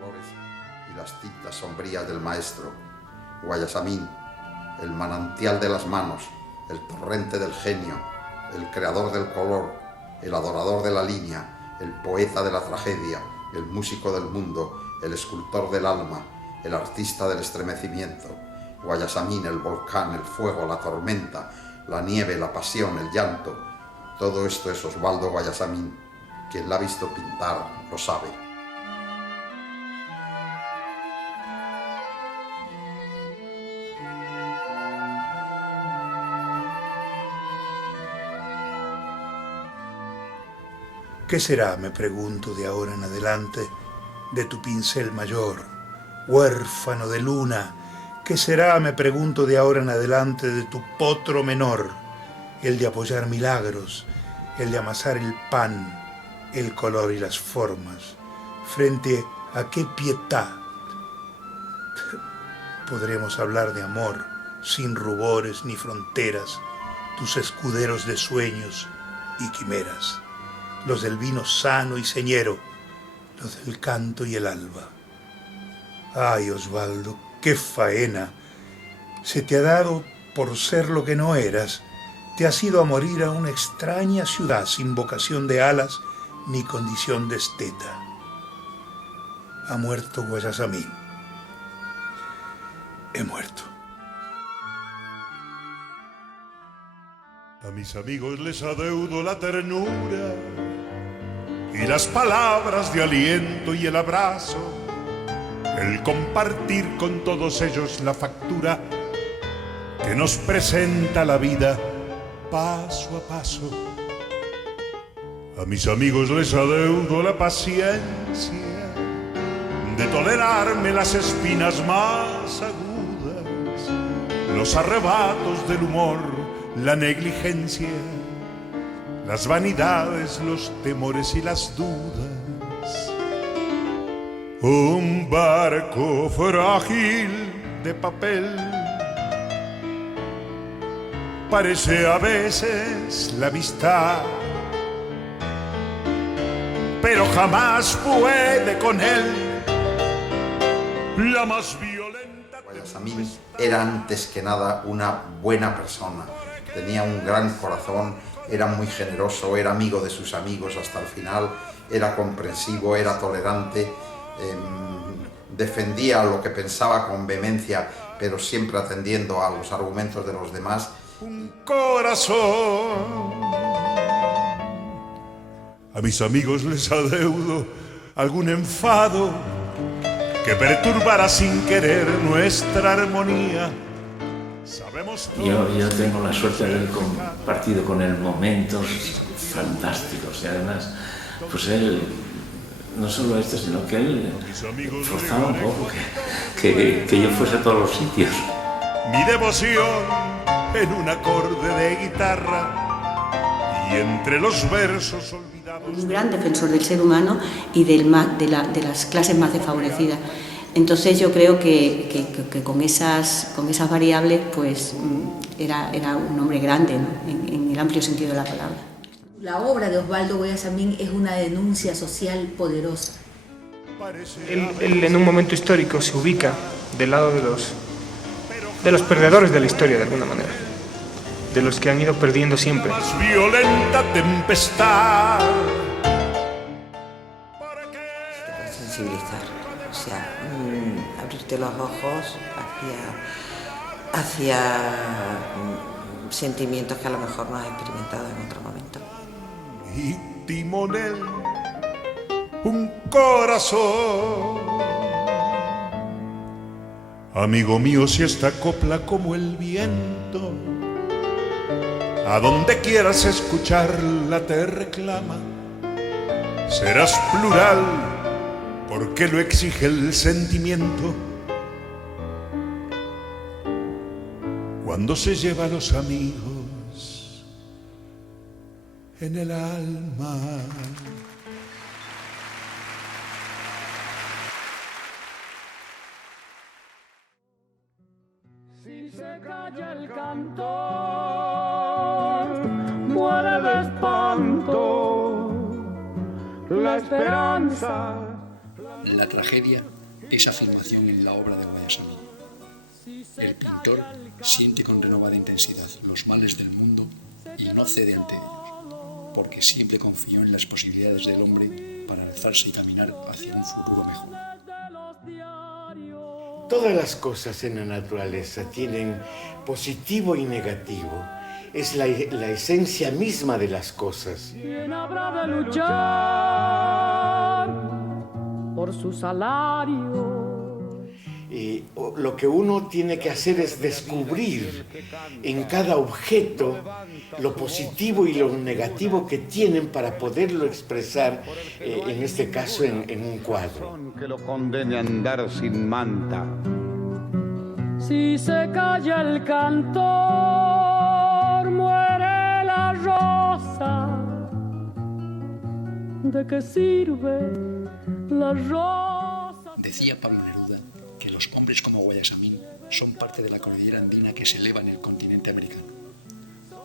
colores y las tintas sombrías del maestro. Guayasamín, el manantial de las manos, el torrente del genio, el creador del color, el adorador de la línea, el poeta de la tragedia, el músico del mundo, el escultor del alma, el artista del estremecimiento. Guayasamín, el volcán, el fuego, la tormenta, la nieve, la pasión, el llanto. Todo esto es Osvaldo Guayasamín. Quien la ha visto pintar lo sabe. ¿Qué será, me pregunto, de ahora en adelante, de tu pincel mayor, huérfano de luna? ¿Qué será, me pregunto, de ahora en adelante, de tu potro menor, el de apoyar milagros, el de amasar el pan, el color y las formas? ¿Frente a qué pietad podremos hablar de amor, sin rubores ni fronteras, tus escuderos de sueños y quimeras? Los del vino sano y señero, los del canto y el alba. Ay, Osvaldo, qué faena. Se te ha dado por ser lo que no eras. Te has ido a morir a una extraña ciudad sin vocación de alas ni condición de esteta. Ha muerto Guayasamín. He muerto. A mis amigos les adeudo la ternura y las palabras de aliento y el abrazo, el compartir con todos ellos la factura que nos presenta la vida paso a paso. A mis amigos les adeudo la paciencia de tolerarme las espinas más agudas, los arrebatos del humor, la negligencia, las vanidades, los temores y las dudas. Un barco frágil de papel parece a veces la amistad, pero jamás puede con él la más violenta. Guayasamín era antes que nada una buena persona. Tenía un gran corazón, era muy generoso, era amigo de sus amigos hasta el final, era comprensivo, era tolerante, defendía lo que pensaba con vehemencia, pero siempre atendiendo a los argumentos de los demás. Un corazón. A mis amigos les adeudo algún enfado que perturbara sin querer nuestra armonía. Yo tengo la suerte de haber compartido con él momentos fantásticos y además, pues él, no solo esto, sino que él forzaba un poco que yo fuese a todos los sitios. Mi devoción en un acorde de guitarra y entre los versos olvidados. Un gran defensor del ser humano y de las clases más desfavorecidas. Entonces yo creo que con esas variables pues era un hombre grande, ¿no? en el amplio sentido de la palabra. La obra de Osvaldo Guayasamín es una denuncia social poderosa. Él en un momento histórico se ubica del lado de los perdedores de la historia de alguna manera, de los que han ido perdiendo siempre. Más violenta tempestad. Sensibilizar, o sea, abrirte los ojos hacia sentimientos que a lo mejor no has experimentado en otro momento. Y timonel, un corazón. Amigo mío, si esta copla como el viento, a donde quieras escucharla te reclama, serás plural porque lo exige el sentimiento. Cuando se lleva a los amigos en el alma. Si se calla el cantor, muere de espanto la esperanza. La tragedia es afirmación en la obra de Guayasamín. El pintor siente con renovada intensidad los males del mundo y no cede ante ellos, porque siempre confió en las posibilidades del hombre para alzarse y caminar hacia un futuro mejor. Todas las cosas en la naturaleza tienen positivo y negativo. Es la esencia misma de las cosas. ¿Quién habrá de luchar por su salario? Y lo que uno tiene que hacer es descubrir en cada objeto lo positivo y lo negativo que tienen para poderlo expresar, en este caso, en un cuadro. Que lo condene a andar sin manta. Si se calla el cantor, muere la rosa. ¿De qué sirve la rosa? Decía Pablo Neruda que los hombres como Guayasamín son parte de la cordillera andina que se eleva en el continente americano.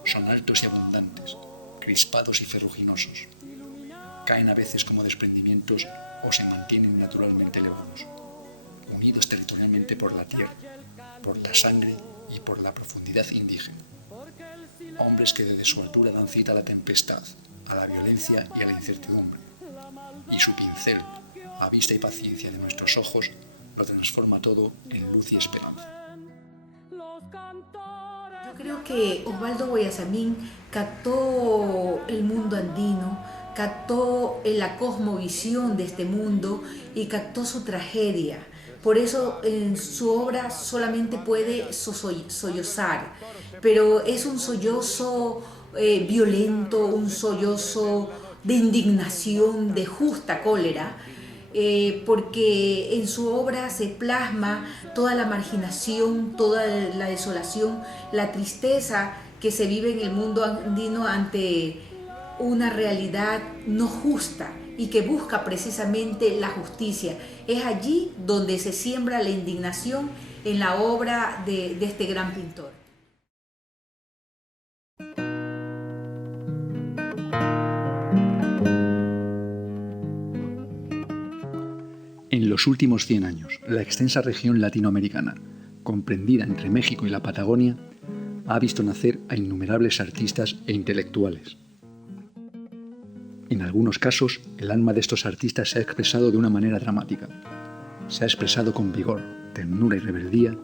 Son altos y abundantes, crispados y ferruginosos. Caen a veces como desprendimientos o se mantienen naturalmente elevados, unidos territorialmente por la tierra, por la sangre y por la profundidad indígena. Hombres que desde su altura dan cita a la tempestad, a la violencia y a la incertidumbre. Y su pincel, a vista y paciencia de nuestros ojos, lo transforma todo en luz y esperanza. Yo creo que Osvaldo Guayasamín captó el mundo andino, captó la cosmovisión de este mundo y captó su tragedia. Por eso en su obra solamente puede sollozar, pero es un sollozo violento, un sollozo de indignación, de justa cólera, porque en su obra se plasma toda la marginación, toda la desolación, la tristeza que se vive en el mundo andino ante una realidad no justa y que busca precisamente la justicia. Es allí donde se siembra la indignación en la obra de este gran pintor. En los últimos 100 años, la extensa región latinoamericana, comprendida entre México y la Patagonia, ha visto nacer a innumerables artistas e intelectuales. En algunos casos, el alma de estos artistas se ha expresado de una manera dramática. Se ha expresado con vigor, ternura y rebeldía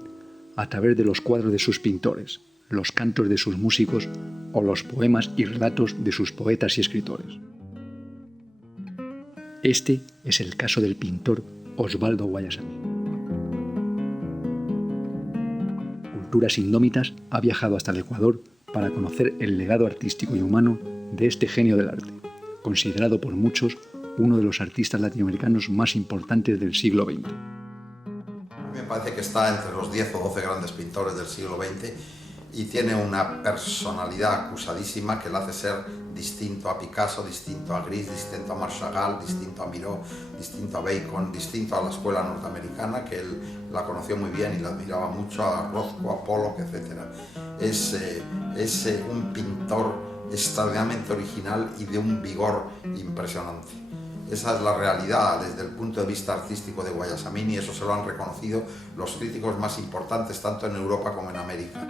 a través de los cuadros de sus pintores, los cantos de sus músicos o los poemas y relatos de sus poetas y escritores. Este es el caso del pintor Osvaldo Guayasamín. Culturas Indómitas ha viajado hasta el Ecuador para conocer el legado artístico y humano de este genio del arte, considerado por muchos uno de los artistas latinoamericanos más importantes del siglo XX. A mí me parece que está entre los 10 o 12 grandes pintores del siglo XX y tiene una personalidad acusadísima que le hace ser distinto a Picasso, distinto a Gris, distinto a Marc Chagall, distinto a Miró, distinto a Bacon, distinto a la escuela norteamericana, que él la conoció muy bien y la admiraba mucho, a Rothko, a Pollock, etc. Es un pintor extraordinariamente original y de un vigor impresionante. Esa es la realidad desde el punto de vista artístico de Guayasamín y eso se lo han reconocido los críticos más importantes tanto en Europa como en América.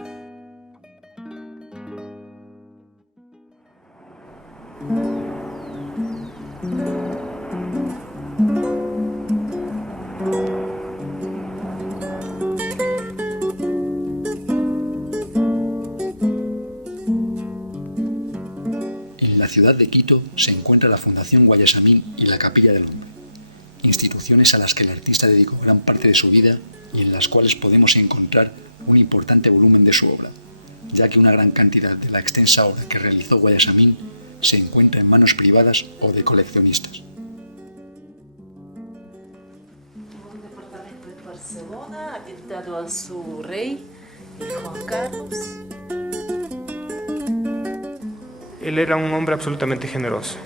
En la ciudad de Quito se encuentra la Fundación Guayasamín y la Capilla del Hombre, instituciones a las que el artista dedicó gran parte de su vida y en las cuales podemos encontrar un importante volumen de su obra, ya que una gran cantidad de la extensa obra que realizó Guayasamín se encuentra en manos privadas o de coleccionistas. Un departamento de Barcelona ha dedicado a su rey, Juan Carlos. Él era un hombre absolutamente generoso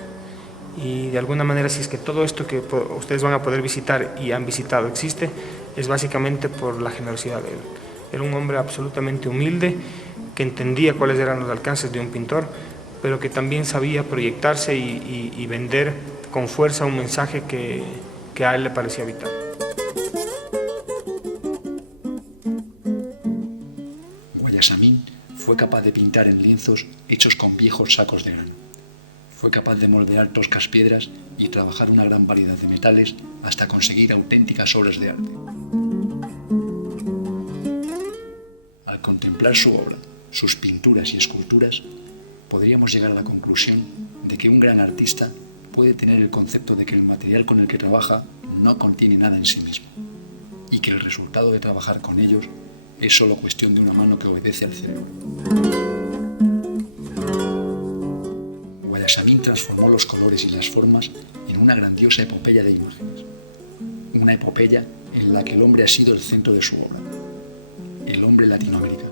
y de alguna manera si es que todo esto que ustedes van a poder visitar y han visitado existe, es básicamente por la generosidad de él. Era un hombre absolutamente humilde que entendía cuáles eran los alcances de un pintor, pero que también sabía proyectarse y vender con fuerza un mensaje que que a él le parecía vital. Guayasamín fue capaz de pintar en lienzos hechos con viejos sacos de grano. Fue capaz de moldear toscas piedras y trabajar una gran variedad de metales hasta conseguir auténticas obras de arte. Al contemplar su obra, sus pinturas y esculturas, podríamos llegar a la conclusión de que un gran artista puede tener el concepto de que el material con el que trabaja no contiene nada en sí mismo y que el resultado de trabajar con ellos es solo cuestión de una mano que obedece al cerebro. Guayasamín transformó los colores y las formas en una grandiosa epopeya de imágenes. Una epopeya en la que el hombre ha sido el centro de su obra. El hombre latinoamericano.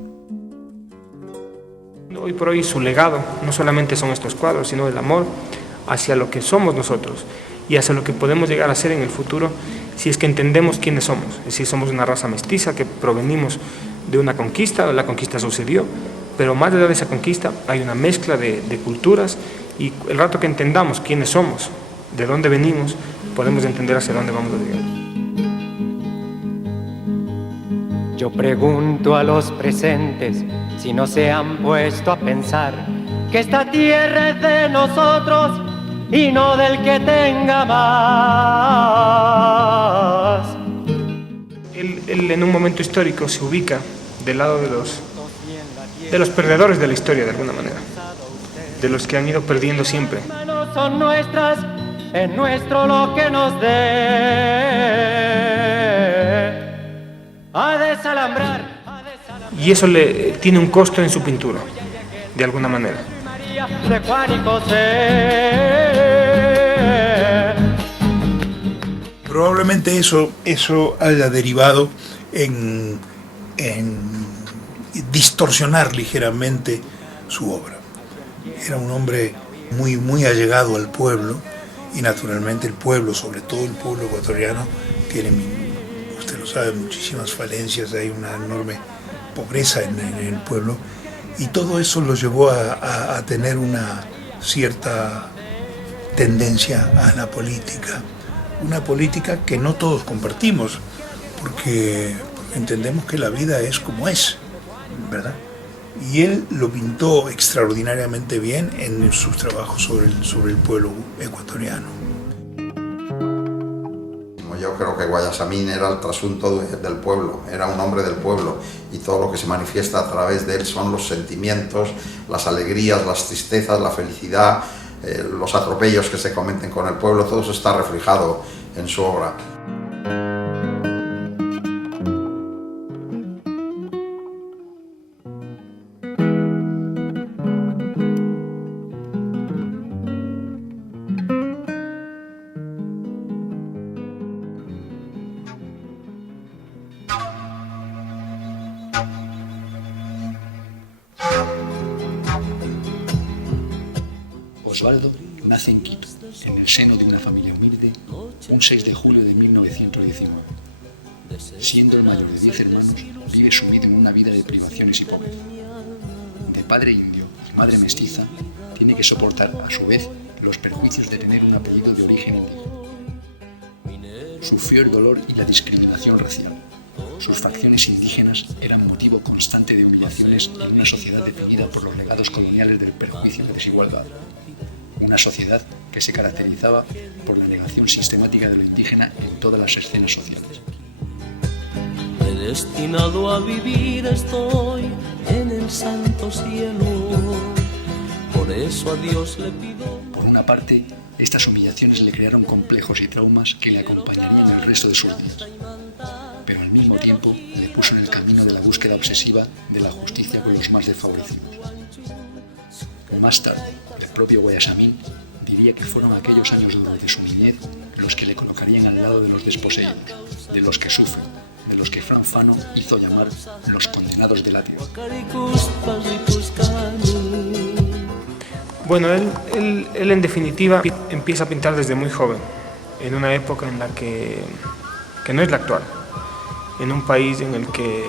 Hoy por hoy su legado no solamente son estos cuadros, sino el amor hacia lo que somos nosotros y hacia lo que podemos llegar a ser en el futuro si es que entendemos quiénes somos. Es decir, somos una raza mestiza que provenimos de una conquista, la conquista sucedió, pero más allá de esa conquista hay una mezcla de culturas y el rato que entendamos quiénes somos, de dónde venimos, podemos entender hacia dónde vamos a llegar. Yo pregunto a los presentes si no se han puesto a pensar que esta tierra es de nosotros y no del que tenga más. Él en un momento histórico se ubica del lado de los perdedores de la historia de alguna manera, de los que han ido perdiendo siempre. Son nuestras, es nuestro lo que nos dé. A desalambrar. Y eso tiene un costo en su pintura, de alguna manera. De Juan y José. Probablemente eso haya derivado en distorsionar ligeramente su obra. Era un hombre muy, muy allegado al pueblo y naturalmente el pueblo, sobre todo el pueblo ecuatoriano, tiene, usted lo sabe, muchísimas falencias, hay una enorme pobreza en el pueblo y todo eso lo llevó a tener una cierta tendencia a la política, una política que no todos compartimos porque entendemos que la vida es como es, ¿verdad? Y él lo pintó extraordinariamente bien en sus trabajos sobre el pueblo ecuatoriano. Yo creo que Guayasamín era el trasunto del pueblo, era un hombre del pueblo y todo lo que se manifiesta a través de él son los sentimientos, las alegrías, las tristezas, la felicidad, los atropellos que se cometen con el pueblo, todo eso está reflejado en su obra. Osvaldo nace en Quito, en el seno de una familia humilde, un 6 de julio de 1919. Siendo el mayor de 10 hermanos, vive sumido en una vida de privaciones y pobreza. De padre indio y madre mestiza, tiene que soportar a su vez los perjuicios de tener un apellido de origen indígena. Sufrió el dolor y la discriminación racial. Sus facciones indígenas eran motivo constante de humillaciones en una sociedad definida por los legados coloniales del perjuicio y la desigualdad. Una sociedad que se caracterizaba por la negación sistemática de lo indígena en todas las escenas sociales. Destinado a vivir estoy en el santo cielo, por eso a Dios le pido. Por una parte, estas humillaciones le crearon complejos y traumas que le acompañarían el resto de sus días, pero al mismo tiempo le puso en el camino de la búsqueda obsesiva de la justicia con los más desfavorecidos. Más tarde, el propio Guayasamín diría que fueron aquellos años duros de su niñez los que le colocarían al lado de los desposeídos, de los que sufren, de los que Fran Fano hizo llamar los condenados de la tierra. Bueno, él en definitiva empieza a pintar desde muy joven, en una época en la que no es la actual, en un país en el que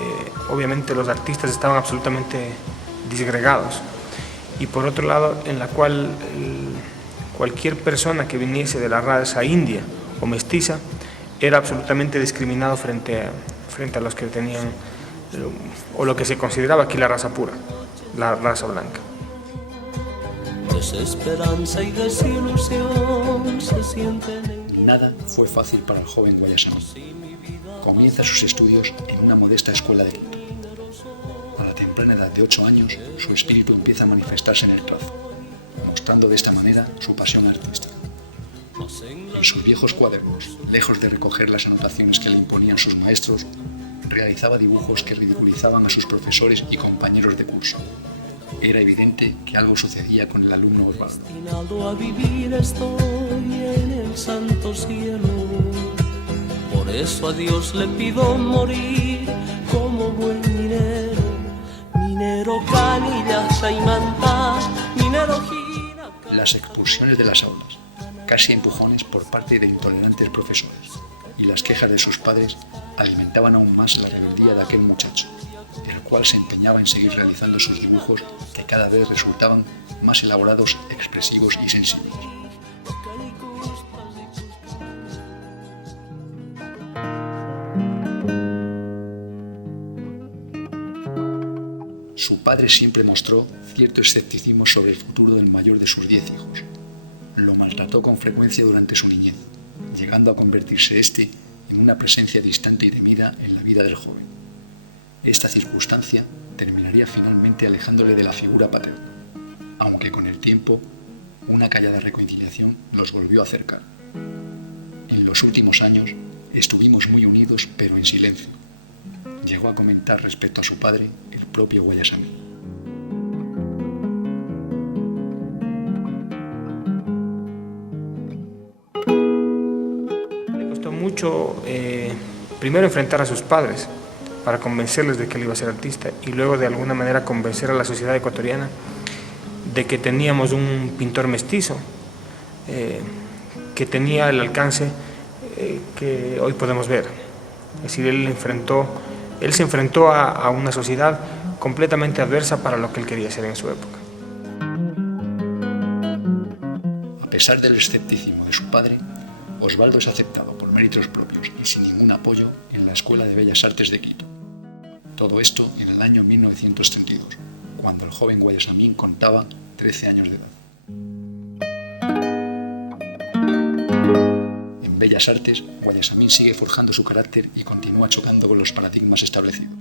obviamente los artistas estaban absolutamente disgregados y por otro lado en la cual cualquier persona que viniese de la raza india o mestiza era absolutamente discriminado frente a los que tenían, o lo que se consideraba aquí la raza pura, la raza blanca. Desesperanza y desilusión se sienten. Nada fue fácil para el joven Guayasamín. Comienza sus estudios en una modesta escuela de Quito. A la temprana edad de 8 años, su espíritu empieza a manifestarse en el trazo, mostrando de esta manera su pasión artística. En sus viejos cuadernos, lejos de recoger las anotaciones que le imponían sus maestros, realizaba dibujos que ridiculizaban a sus profesores y compañeros de curso. Era evidente que algo sucedía con el alumno Osvaldo. Destinado a vivir estoy en el santo cielo. Por eso a Dios le pido morir como buen minero. Minero canilla, y manta, minero gira. Las expulsiones de las aulas, casi empujones por parte de intolerantes profesores, y las quejas de sus padres alimentaban aún más la rebeldía de aquel muchacho, el cual se empeñaba en seguir realizando sus dibujos que cada vez resultaban más elaborados, expresivos y sensibles. Su padre siempre mostró cierto escepticismo sobre el futuro del mayor de sus 10 hijos. Lo maltrató con frecuencia durante su niñez, llegando a convertirse éste en una presencia distante y temida en la vida del joven. Esta circunstancia terminaría finalmente alejándole de la figura paterna, aunque con el tiempo una callada reconciliación los volvió a acercar. En los últimos años estuvimos muy unidos, pero en silencio, llegó a comentar respecto a su padre el propio Guayasamín. Le costó mucho primero enfrentar a sus padres para convencerles de que él iba a ser artista y luego de alguna manera convencer a la sociedad ecuatoriana de que teníamos un pintor mestizo que tenía el alcance que hoy podemos ver. Es decir, él se enfrentó a una sociedad completamente adversa para lo que él quería hacer en su época. A pesar del escepticismo de su padre, Osvaldo es aceptado por méritos propios y sin ningún apoyo en la Escuela de Bellas Artes de Quito. Todo esto en el año 1932, cuando el joven Guayasamín contaba 13 años de edad. En Bellas Artes, Guayasamín sigue forjando su carácter y continúa chocando con los paradigmas establecidos.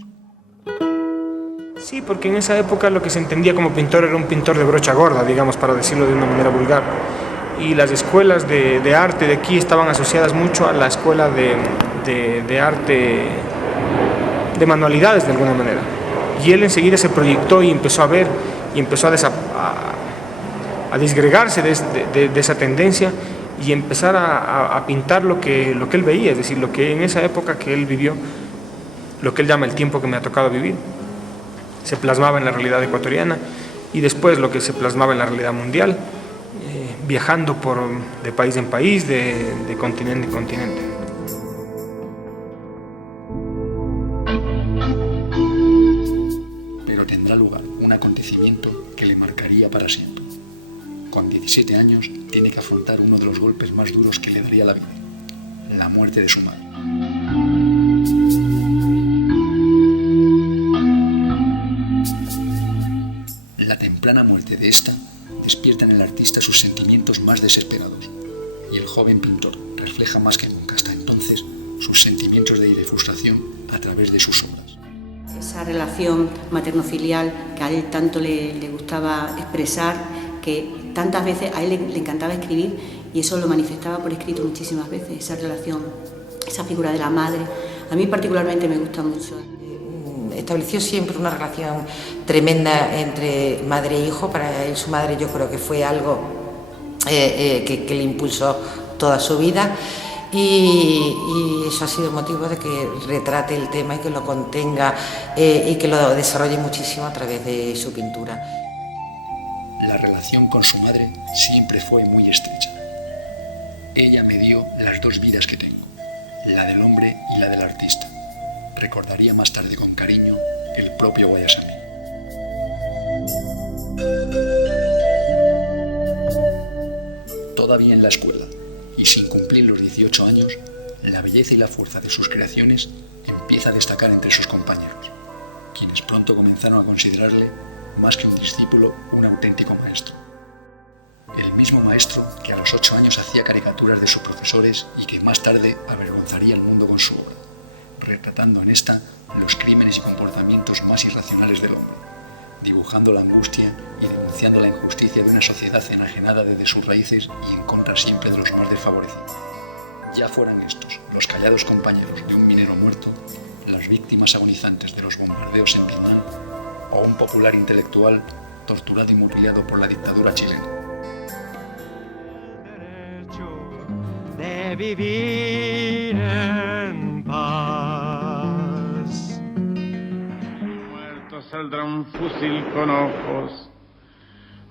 Sí, porque en esa época lo que se entendía como pintor era un pintor de brocha gorda, digamos, para decirlo de una manera vulgar. Y las escuelas de arte de aquí estaban asociadas mucho a la escuela de arte de manualidades de alguna manera. Y él enseguida se proyectó y empezó a ver y empezó a disgregarse de esa tendencia y empezar a pintar lo que él veía, es decir, lo que en esa época que él vivió, lo que él llama el tiempo que me ha tocado vivir, se plasmaba en la realidad ecuatoriana y después lo que se plasmaba en la realidad mundial, viajando de país en país, de continente en continente. Pero tendrá lugar un acontecimiento que le marcaría para siempre. Con 17 años tiene que afrontar uno de los golpes más duros que le daría la vida, la muerte de su madre. La temprana muerte de esta despierta en el artista sus sentimientos más desesperados y el joven pintor refleja más que nunca hasta entonces sus sentimientos de ira y frustración a través de sus obras. Esa relación materno-filial que a él tanto le gustaba expresar, que tantas veces a él le encantaba escribir y eso lo manifestaba por escrito muchísimas veces, esa relación, esa figura de la madre. A mí particularmente me gusta mucho. Estableció siempre una relación tremenda entre madre e hijo. Para él su madre yo creo que fue algo que le impulsó toda su vida y eso ha sido motivo de que retrate el tema y que lo contenga y que lo desarrolle muchísimo a través de su pintura. La relación con su madre siempre fue muy estrecha. Ella me dio las dos vidas que tengo, la del hombre y la del artista. Recordaría más tarde con cariño el propio Guayasamín. Todavía en la escuela y sin cumplir los 18 años, la belleza y la fuerza de sus creaciones empieza a destacar entre sus compañeros, quienes pronto comenzaron a considerarle, más que un discípulo, un auténtico maestro. El mismo maestro que a los 8 años hacía caricaturas de sus profesores y que más tarde avergonzaría al mundo con su obra, retratando en esta los crímenes y comportamientos más irracionales del hombre, dibujando la angustia y denunciando la injusticia de una sociedad enajenada desde sus raíces y en contra siempre de los más desfavorecidos. Ya fueran estos los callados compañeros de un minero muerto, las víctimas agonizantes de los bombardeos en Vietnam, o un popular intelectual torturado y mutilado por la dictadura chilena. De vivir en paz. Muerto saldrá un fusil con ojos,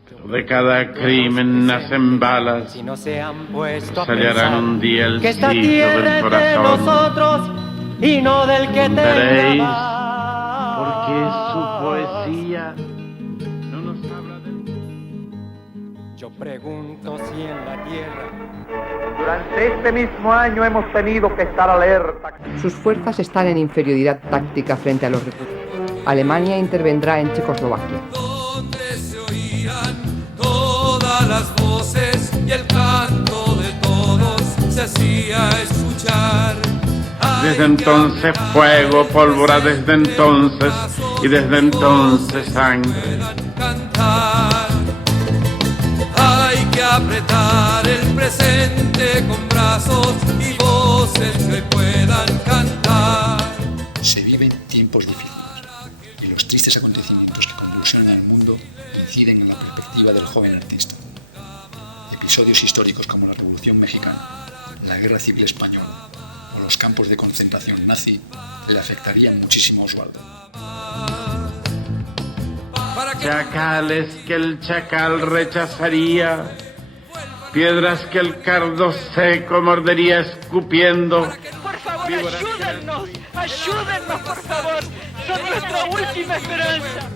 pero de cada crimen nacen balas. Si no se han puesto a hallarán un día el que esta sitio tierra del es de corazón. nosotros y no del que Veréis, tenga. porque su poesía no nos habla de... Yo pregunto si en la tierra. Durante este mismo año hemos tenido que estar alerta. Sus fuerzas están en inferioridad táctica frente a los republicanos. Alemania intervendrá en Checoslovaquia. Donde se oían todas las voces y el canto de todos se hacía escuchar. Desde entonces fuego, pólvora desde entonces, y desde entonces sangre. Hay que apretar el presente con brazos y voces que puedan cantar. Se viven tiempos difíciles y los tristes acontecimientos que convulsionan al mundo inciden en la perspectiva del joven artista. Episodios históricos como la Revolución Mexicana, la Guerra Civil Española o los campos de concentración nazi le afectarían muchísimo a Osvaldo. Chacales que el chacal rechazaría, piedras que el cardo seco mordería escupiendo. Por favor, ayúdennos, por favor. Son nuestra última esperanza.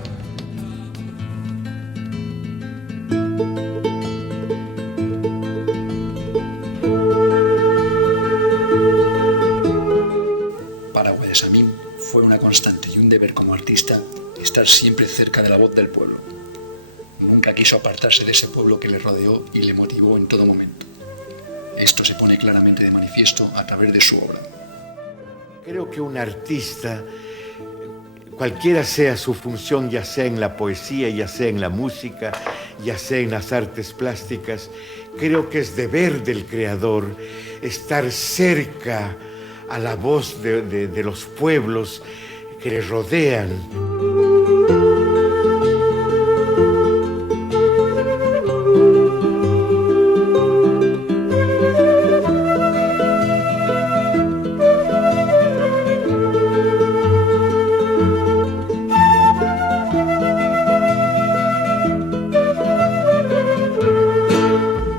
Para Guayasamín fue una constante y un deber como artista estar siempre cerca de la voz del pueblo. Nunca quiso apartarse de ese pueblo que le rodeó y le motivó en todo momento. Esto se pone claramente de manifiesto a través de su obra. Creo que un artista, cualquiera sea su función, ya sea en la poesía, ya sea en la música, ya sea en las artes plásticas, creo que es deber del creador estar cerca a la voz de los pueblos que le rodean.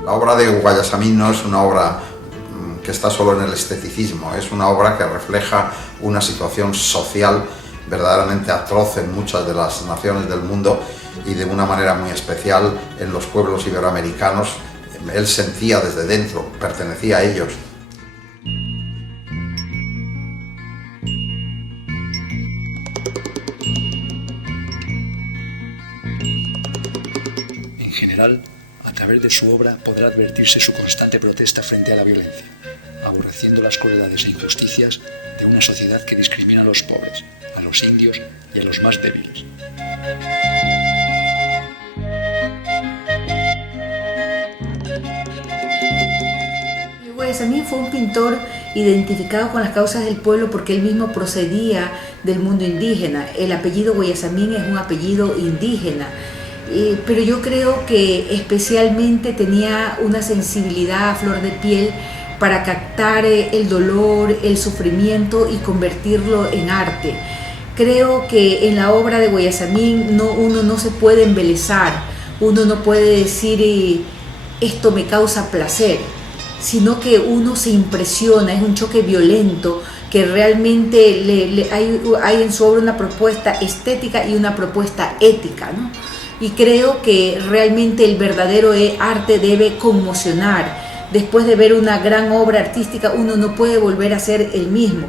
La obra de Guayasamín no es una obra que está solo en el esteticismo, es una obra que refleja una situación social verdaderamente atroz en muchas de las naciones del mundo y de una manera muy especial en los pueblos iberoamericanos. Él sentía desde dentro, pertenecía a ellos. En general, a través de su obra podrá advertirse su constante protesta frente a la violencia, aborreciendo las crueldades e injusticias de una sociedad que discrimina a los pobres, a los indios y a los más débiles. Guayasamín fue un pintor identificado con las causas del pueblo porque él mismo procedía del mundo indígena. El apellido Guayasamín es un apellido indígena. Pero yo creo que especialmente tenía una sensibilidad a flor de piel para captar el dolor, el sufrimiento y convertirlo en arte. Creo que en la obra de Guayasamín uno no se puede embelezar, uno no puede decir esto me causa placer, sino que uno se impresiona, es un choque violento, que realmente hay en su obra una propuesta estética y una propuesta ética, ¿no? Y creo que realmente el verdadero arte debe conmocionar, después de ver una gran obra artística, uno no puede volver a ser el mismo.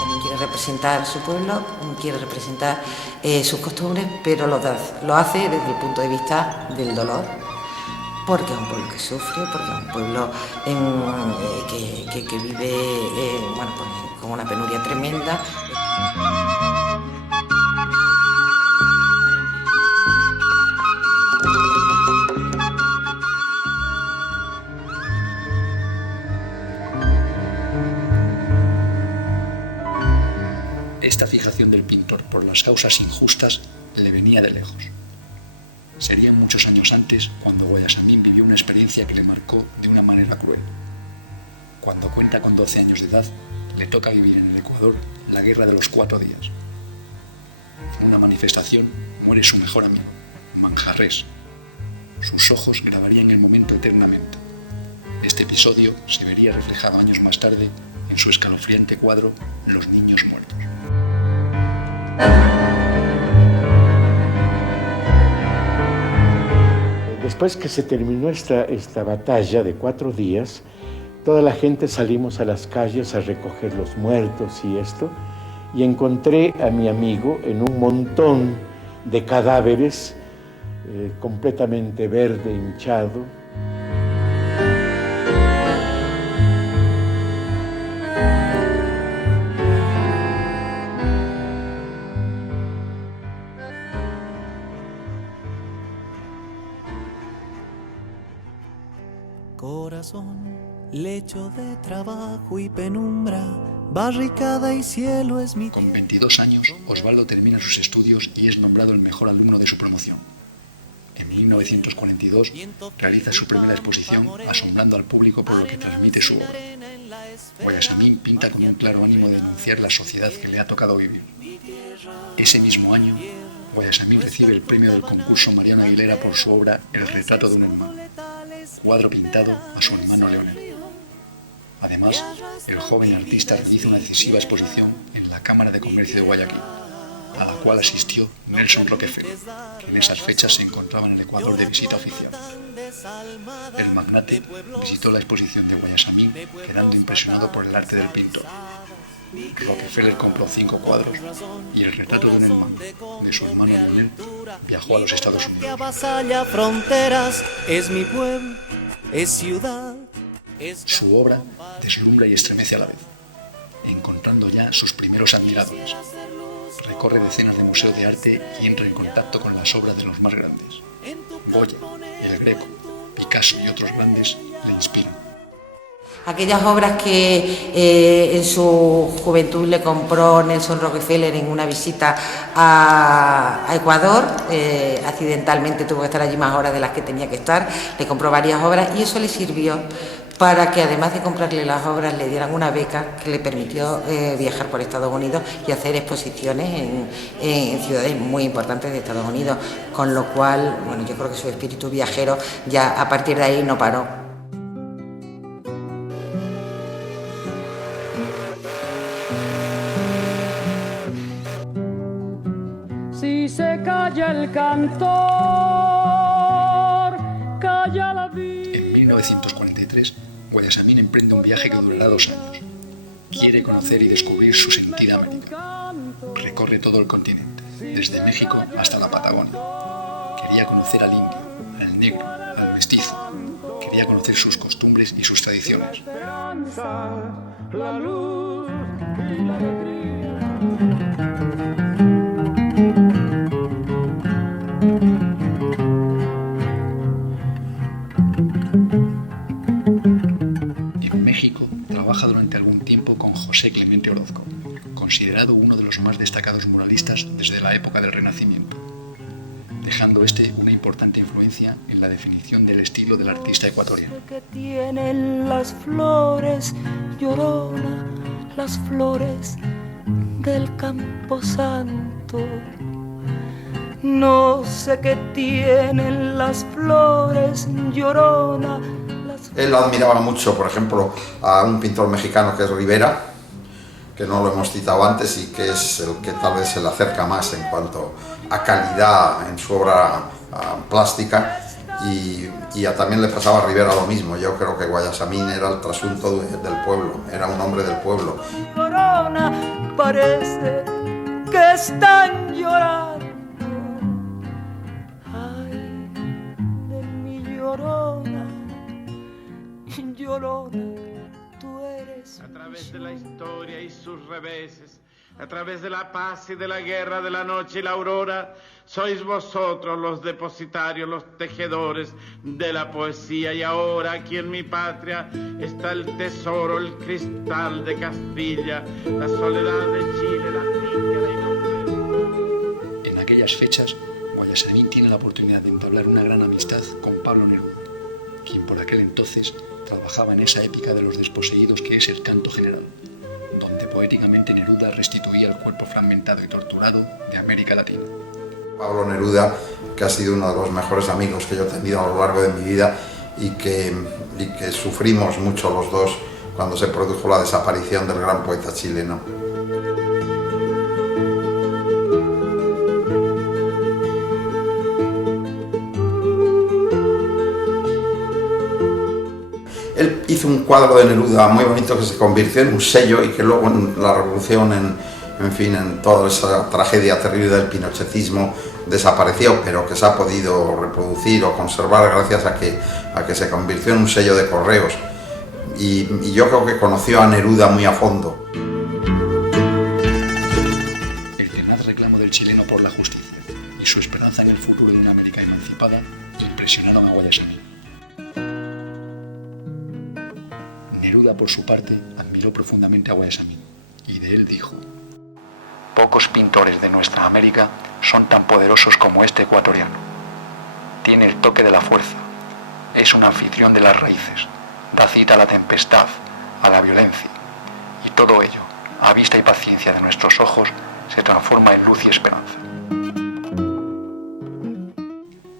También quiere representar su pueblo, quiere representar sus costumbres, pero lo hace desde el punto de vista del dolor, porque es un pueblo que sufre, porque es un pueblo que vive pues, con una penuria tremenda. Esta fijación del pintor por las causas injustas le venía de lejos. Serían muchos años antes cuando Guayasamín vivió una experiencia que le marcó de una manera cruel. Cuando cuenta con 12 años de edad, le toca vivir en el Ecuador la Guerra de los 4 días. En una manifestación muere su mejor amigo, Manjarrés. Sus ojos grabarían el momento eternamente. Este episodio se vería reflejado años más tarde en su escalofriante cuadro Los niños muertos. Después que se terminó esta batalla de 4 días, toda la gente salimos a las calles a recoger los muertos y encontré a mi amigo en un montón de cadáveres, completamente verde, hinchado. Corazón, lecho de trabajo y penumbra, barricada y cielo es mi tierra. Con 22 años, Osvaldo termina sus estudios y es nombrado el mejor alumno de su promoción. En 1942 realiza su primera exposición asombrando al público por lo que transmite su obra. Guayasamín pinta con un claro ánimo de denunciar la sociedad que le ha tocado vivir. Ese mismo año, Guayasamín recibe el premio del concurso Mariano Aguilera por su obra El retrato de un hermano, cuadro pintado a su hermano Leonel. Además, el joven artista realiza una decisiva exposición en la Cámara de Comercio de Guayaquil, a la cual asistió Nelson Rockefeller, que en esas fechas se encontraba en el Ecuador de visita oficial. El magnate visitó la exposición de Guayasamín, quedando impresionado por el arte del pintor. Rockefeller compró 5 cuadros y el retrato de un hermano, de su hermano Leonel, viajó a los Estados Unidos. Avasalla fronteras, es mi pueblo, es ciudad. Su obra deslumbra y estremece a la vez, encontrando ya sus primeros admiradores. Recorre decenas de museos de arte y entra en contacto con las obras de los más grandes. Goya, El Greco, Picasso y otros grandes le inspiran. Aquellas obras que en su juventud le compró Nelson Rockefeller en una visita a Ecuador, accidentalmente tuvo que estar allí más horas de las que tenía que estar, le compró varias obras y eso le sirvió para que además de comprarle las obras le dieran una beca que le permitió viajar por Estados Unidos y hacer exposiciones en ciudades muy importantes de Estados Unidos, con lo cual, bueno, yo creo que su espíritu viajero ya a partir de ahí no paró. Si se calla el cantor, calla la vida. En 1943, Guayasamín emprende un viaje que durará 2 años. Quiere conocer y descubrir su sentida América. Recorre todo el continente, desde México hasta la Patagonia. Quería conocer al indio, al negro, al mestizo. Quería conocer sus costumbres y sus tradiciones. La luz y la alegría. En México trabaja durante algún tiempo con José Clemente Orozco, considerado uno de los más destacados muralistas desde la época del Renacimiento, dejando una importante influencia en la definición del estilo del artista ecuatoriano. Que tienen las flores, Llorona, las flores del Camposanto. No sé qué tienen las flores, Llorona. Él admiraba mucho, por ejemplo, a un pintor mexicano que es Rivera, que no lo hemos citado antes y que es el que tal vez se le acerca más en cuanto a calidad en su obra plástica, y también le pasaba a Rivera lo mismo. Yo creo que Guayasamín era el trasunto del pueblo, era un hombre del pueblo. Llorona, parece que están llorando. Ay, de mi llorona, llorona, tú eres. A través de la historia y sus reveses, a través de la paz y de la guerra, de la noche y la aurora, sois vosotros los depositarios, los tejedores de la poesía. Y ahora aquí en mi patria está el tesoro, el cristal de Castilla, la soledad de Chile, la finca de inocencia. En aquellas fechas, Guayasamín tiene la oportunidad de entablar una gran amistad con Pablo Neruda, quien por aquel entonces trabajaba en esa épica de los desposeídos que es el Canto General, donde poéticamente Neruda restituía el cuerpo fragmentado y torturado de América Latina. Pablo Neruda, que ha sido uno de los mejores amigos que yo he tenido a lo largo de mi vida y que sufrimos mucho los dos cuando se produjo la desaparición del gran poeta chileno. Él hizo un cuadro de Neruda muy bonito que se convirtió en un sello y que luego en la revolución, en toda esa tragedia terrible del pinochetismo desapareció, pero que se ha podido reproducir o conservar gracias a que se convirtió en un sello de correos. Y yo creo que conoció a Neruda muy a fondo. El tenaz reclamo del chileno por la justicia y su esperanza en el futuro de una América emancipada impresionaron a Guayasamín. Neruda, por su parte, admiró profundamente a Guayasamín y de él dijo: pocos pintores de nuestra América son tan poderosos como este ecuatoriano. Tiene el toque de la fuerza, es un anfitrión de las raíces, da cita a la tempestad, a la violencia, y todo ello, a vista y paciencia de nuestros ojos, se transforma en luz y esperanza.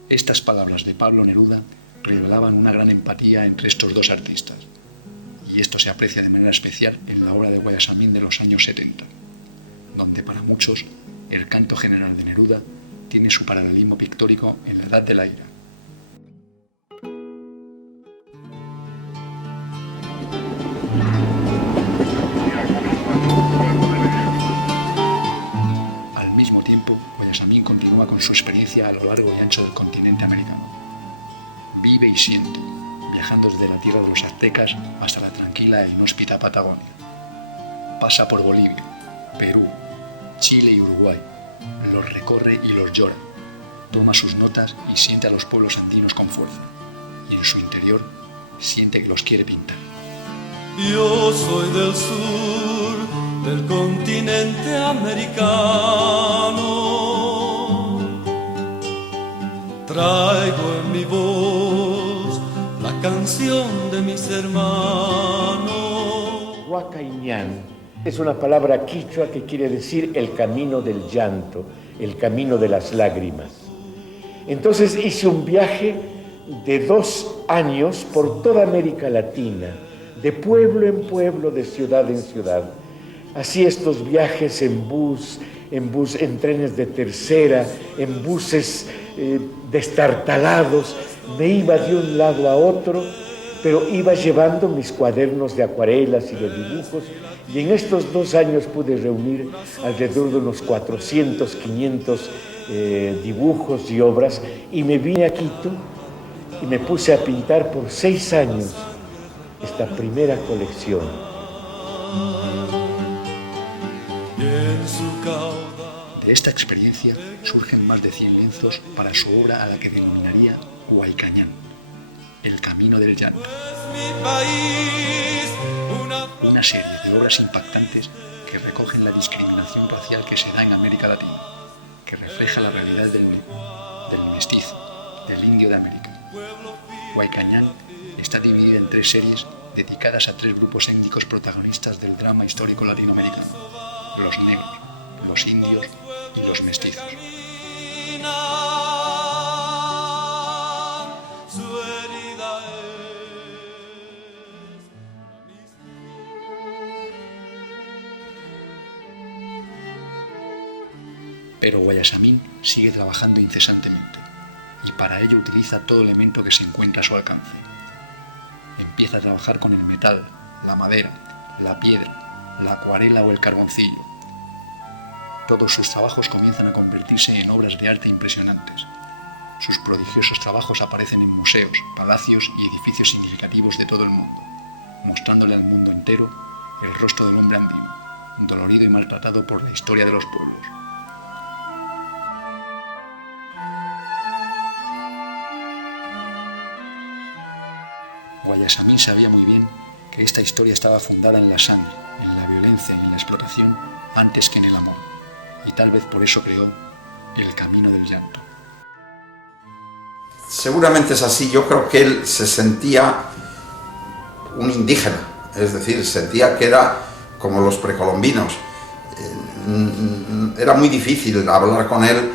Estas palabras de Pablo Neruda revelaban una gran empatía entre estos dos artistas, y esto se aprecia de manera especial en la obra de Guayasamín de los años 70, donde para muchos el Canto General de Neruda tiene su paralelismo pictórico en la Edad de la Ira. Al mismo tiempo, Guayasamín continúa con su experiencia a lo largo y ancho del continente americano. Vive y siente, viajando desde la tierra de los aztecas hasta la tranquila e inhóspita Patagonia. Pasa por Bolivia, Perú, Chile y Uruguay, los recorre y los llora, toma sus notas y siente a los pueblos andinos con fuerza, y en su interior siente que los quiere pintar. Yo soy del sur, del continente americano, traigo en mi voz la canción de mis hermanos. Huacañán es una palabra quichua que quiere decir el camino del llanto, el camino de las lágrimas. Entonces hice un viaje de 2 años por toda América Latina, de pueblo en pueblo, de ciudad en ciudad. Así estos viajes en bus, en trenes de tercera, en buses destartalados, me iba de un lado a otro, pero iba llevando mis cuadernos de acuarelas y de dibujos, y en estos 2 años pude reunir alrededor de unos 400, 500 dibujos y obras, y me vine a Quito y me puse a pintar por 6 años esta primera colección. De esta experiencia surgen más de 100 lienzos para su obra a la que denominaría Huaycañán, el camino del llanto. Una serie de obras impactantes que recogen la discriminación racial que se da en América Latina, que refleja la realidad del negro, del mestizo, del indio de América. Huaycañán está dividida en 3 series dedicadas a 3 grupos étnicos protagonistas del drama histórico latinoamericano: los negros, los indios y los mestizos. Pero Guayasamín sigue trabajando incesantemente y para ello utiliza todo elemento que se encuentra a su alcance. Empieza a trabajar con el metal, la madera, la piedra, la acuarela o el carboncillo. Todos sus trabajos comienzan a convertirse en obras de arte impresionantes. Sus prodigiosos trabajos aparecen en museos, palacios y edificios significativos de todo el mundo, mostrándole al mundo entero el rostro del hombre andino, dolorido y maltratado por la historia de los pueblos. Guayasamín sabía muy bien que esta historia estaba fundada en la sangre, en la violencia y en la explotación antes que en el amor, y tal vez por eso creó el camino del llanto. Seguramente es así. Yo creo que él se sentía un indígena, es decir, sentía que era como los precolombinos. Era muy difícil hablar con él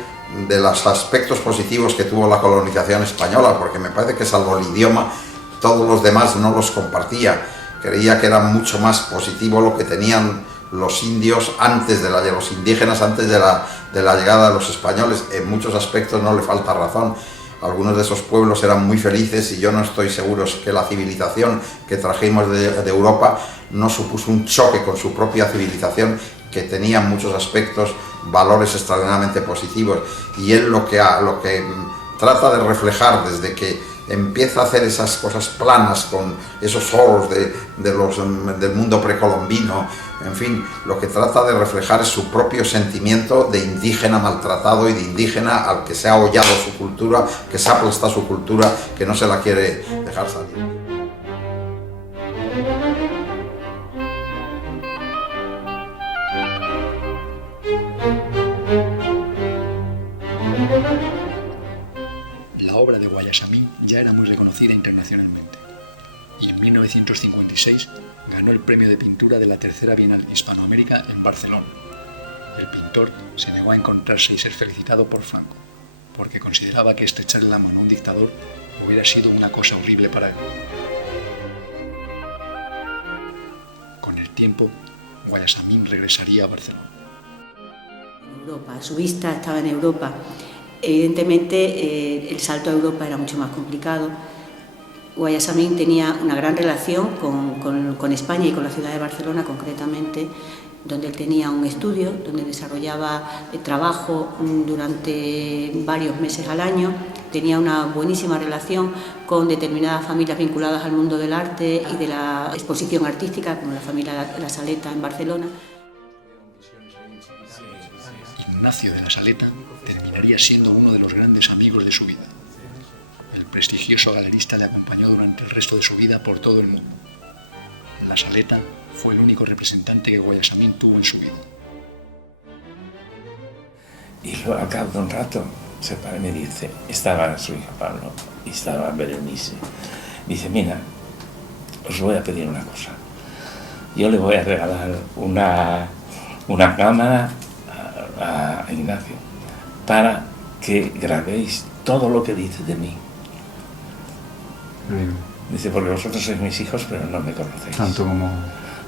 de los aspectos positivos que tuvo la colonización española, porque me parece que salvo el idioma, todos los demás no los compartía. Creía que era mucho más positivo lo que tenían los indios antes de los indígenas, antes de la llegada de los españoles. En muchos aspectos no le falta razón. Algunos de esos pueblos eran muy felices y yo no estoy seguro que la civilización que trajimos de Europa no supuso un choque con su propia civilización, que tenía en muchos aspectos valores extraordinariamente positivos. Y él lo que trata de reflejar desde que empieza a hacer esas cosas planas con esos oros del mundo precolombino, en fin, lo que trata de reflejar es su propio sentimiento de indígena maltratado y de indígena al que se ha hollado su cultura, que se ha aplastado su cultura, que no se la quiere dejar salir. La obra de Guayasamín ya era muy reconocida internacionalmente y en 1956 ganó el premio de pintura de la Tercera Bienal Hispanoamérica en Barcelona. El pintor se negó a encontrarse y ser felicitado por Franco, porque consideraba que estrecharle la mano a un dictador hubiera sido una cosa horrible para él. Con el tiempo, Guayasamín regresaría a Barcelona. Europa, su vista estaba en Europa. Evidentemente el salto a Europa era mucho más complicado. Guayasamín tenía una gran relación con España y con la ciudad de Barcelona concretamente, donde él tenía un estudio, donde desarrollaba trabajo durante varios meses al año. Tenía una buenísima relación con determinadas familias vinculadas al mundo del arte y de la exposición artística, como la familia La Saleta en Barcelona. Ignacio de La Saleta terminaría siendo uno de los grandes amigos de su vida. El prestigioso galerista le acompañó durante el resto de su vida por todo el mundo. La Saleta fue el único representante que Guayasamín tuvo en su vida. Y luego al cabo de un rato se para y me dice, estaba su hija Pablo y estaba Berenice. Dice, mira, os voy a pedir una cosa. Yo le voy a regalar una cámara a Ignacio para que grabéis todo lo que dice de mí. Dice, porque vosotros sois mis hijos, pero no me conocéis. Tanto como...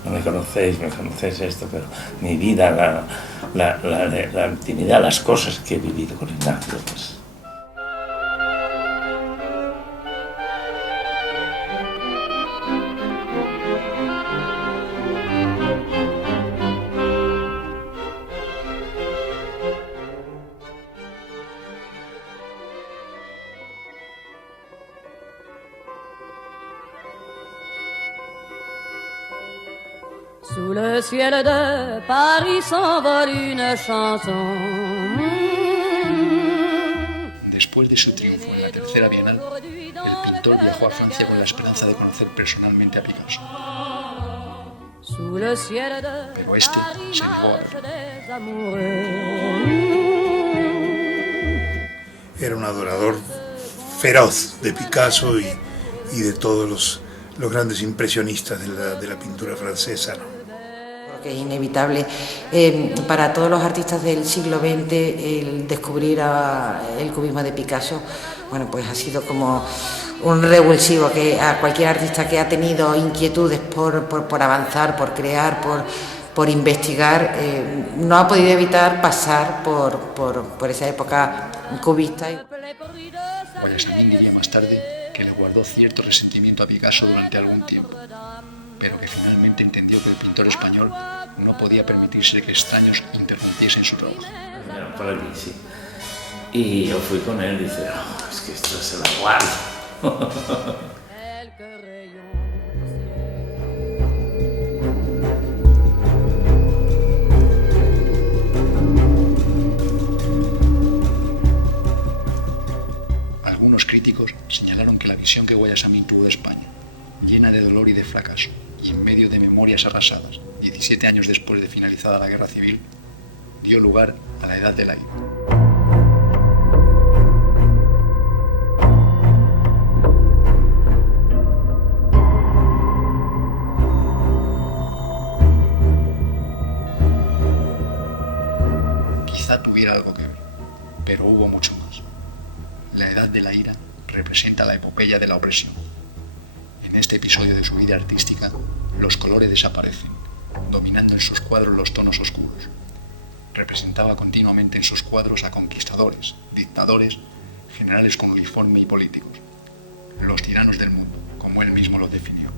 No me conocéis esto, pero mi vida, la intimidad, las cosas que he vivido con Ignacio, pues... Sous le ciel de Paris s'envole une chanson. Después de su triunfo en la Tercera Bienal, el pintor viajó a Francia con la esperanza de conocer personalmente a Picasso. Pero este se negó a verlo. Era un adorador feroz de Picasso y de todos los grandes impresionistas de la pintura francesa, ¿no? Que es inevitable para todos los artistas del siglo XX el descubrir el cubismo de Picasso. Bueno, pues ha sido como un revulsivo que a cualquier artista que ha tenido inquietudes por avanzar, por crear, por investigar, no ha podido evitar pasar por esa época cubista. Guayasamín diría más tarde que le guardó cierto resentimiento a Picasso durante algún tiempo, pero que finalmente entendió que el pintor español no podía permitirse que extraños interrumpiesen su trabajo. Por allí, sí. Y yo fui con él y dije, oh, es que esto se lo guardo. Algunos críticos señalaron que la visión que Guayasamín tuvo de España, llena de dolor y de fracaso, y en medio de memorias arrasadas, 17 años después de finalizada la Guerra Civil, dio lugar a la Edad del Aire. Quizá tuviera algo que ver, pero hubo mucho más. La Edad de la Ira representa la epopeya de la opresión. En este episodio de su vida artística, los colores desaparecen, dominando en sus cuadros los tonos oscuros. Representaba continuamente en sus cuadros a conquistadores, dictadores, generales con uniforme y políticos, los tiranos del mundo, como él mismo los definió.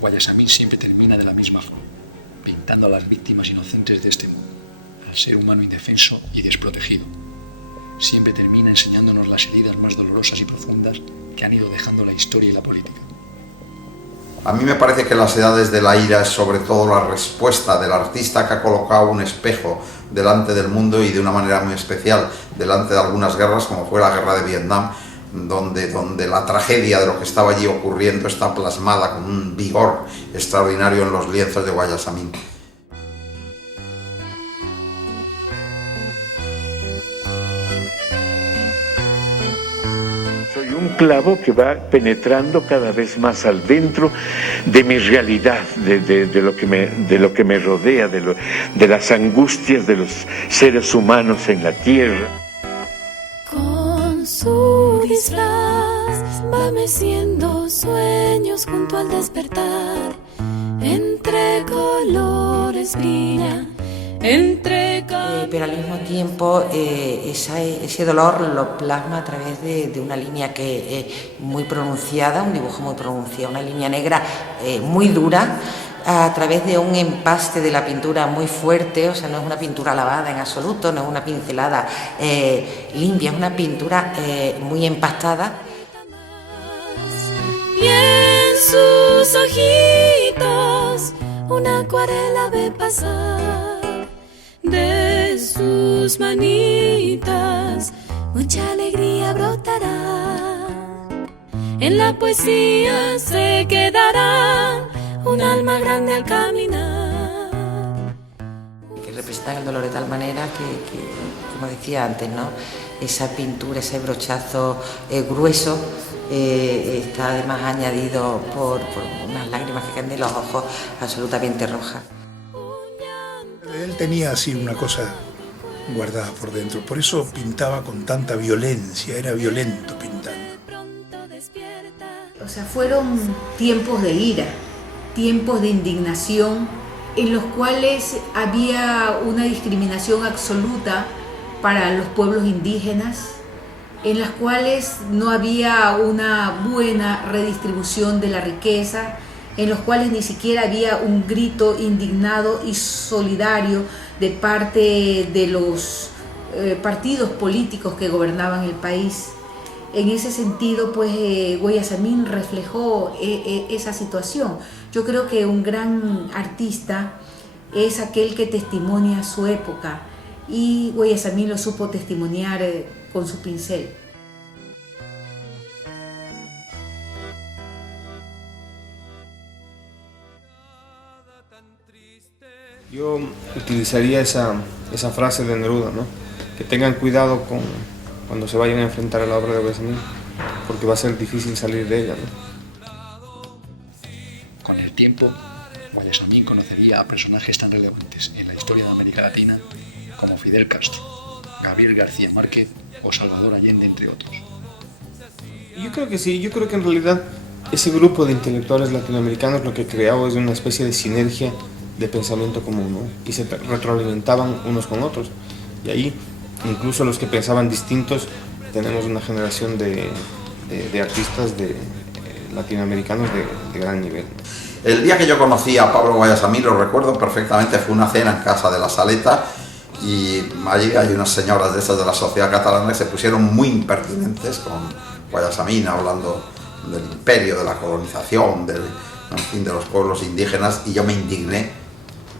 Guayasamín siempre termina de la misma forma, pintando a las víctimas inocentes de este mundo, al ser humano indefenso y desprotegido. Siempre termina enseñándonos las heridas más dolorosas y profundas que han ido dejando la historia y la política. A mí me parece que las Edades de la Ira es sobre todo la respuesta del artista que ha colocado un espejo delante del mundo y de una manera muy especial delante de algunas guerras, como fue la guerra de Vietnam, donde la tragedia de lo que estaba allí ocurriendo está plasmada con un vigor extraordinario en los lienzos de Guayasamín. Soy un clavo que va penetrando cada vez más al dentro de mi realidad, de lo que me rodea, de las angustias de los seres humanos en la tierra. Con su disfraz va meciendo sueños junto al despertar. Entre colores brilla, pero al mismo tiempo ese dolor lo plasma a través de una línea que muy pronunciada, un dibujo muy pronunciado, una línea negra muy dura, a través de un empaste de la pintura muy fuerte. O sea, no es una pintura lavada en absoluto, no es una pincelada limpia, es una pintura muy empastada. Y en sus ojitos una acuarela ve pasar, de sus manitas mucha alegría brotará. En la poesía se quedará un alma grande al caminar. Que representan el dolor de tal manera que, como decía antes, ¿no?, esa pintura, ese brochazo grueso está además añadido por unas lágrimas que caen de los ojos absolutamente rojas. Él tenía así una cosa guardada por dentro, por eso pintaba con tanta violencia, era violento pintando. O sea, fueron tiempos de ira, tiempos de indignación, en los cuales había una discriminación absoluta para los pueblos indígenas, en las cuales no había una buena redistribución de la riqueza, en los cuales ni siquiera había un grito indignado y solidario de parte de los partidos políticos que gobernaban el país. En ese sentido, pues Guayasamín reflejó esa situación. Yo creo que un gran artista es aquel que testimonia su época, y Guayasamín lo supo testimoniar con su pincel. Yo utilizaría esa frase de Neruda, ¿no? Que tengan cuidado cuando se vayan a enfrentar a la obra de Guayasamín, porque va a ser difícil salir de ella, ¿no? Con el tiempo, Guayasamín conocería a personajes tan relevantes en la historia de América Latina como Fidel Castro, Gabriel García Márquez o Salvador Allende, entre otros. Yo creo que sí, yo creo que en realidad ese grupo de intelectuales latinoamericanos lo que creaba es una especie de sinergia de pensamiento común, ¿no? Y se retroalimentaban unos con otros. Y ahí, incluso los que pensaban distintos, tenemos una generación de artistas latinoamericanos de gran nivel. El día que yo conocí a Pablo Guayasamín, lo recuerdo perfectamente, fue una cena en casa de La Saleta y allí hay unas señoras de esas de la sociedad catalana que se pusieron muy impertinentes con Guayasamín, hablando del imperio, de la colonización, de los pueblos indígenas, y yo me indigné,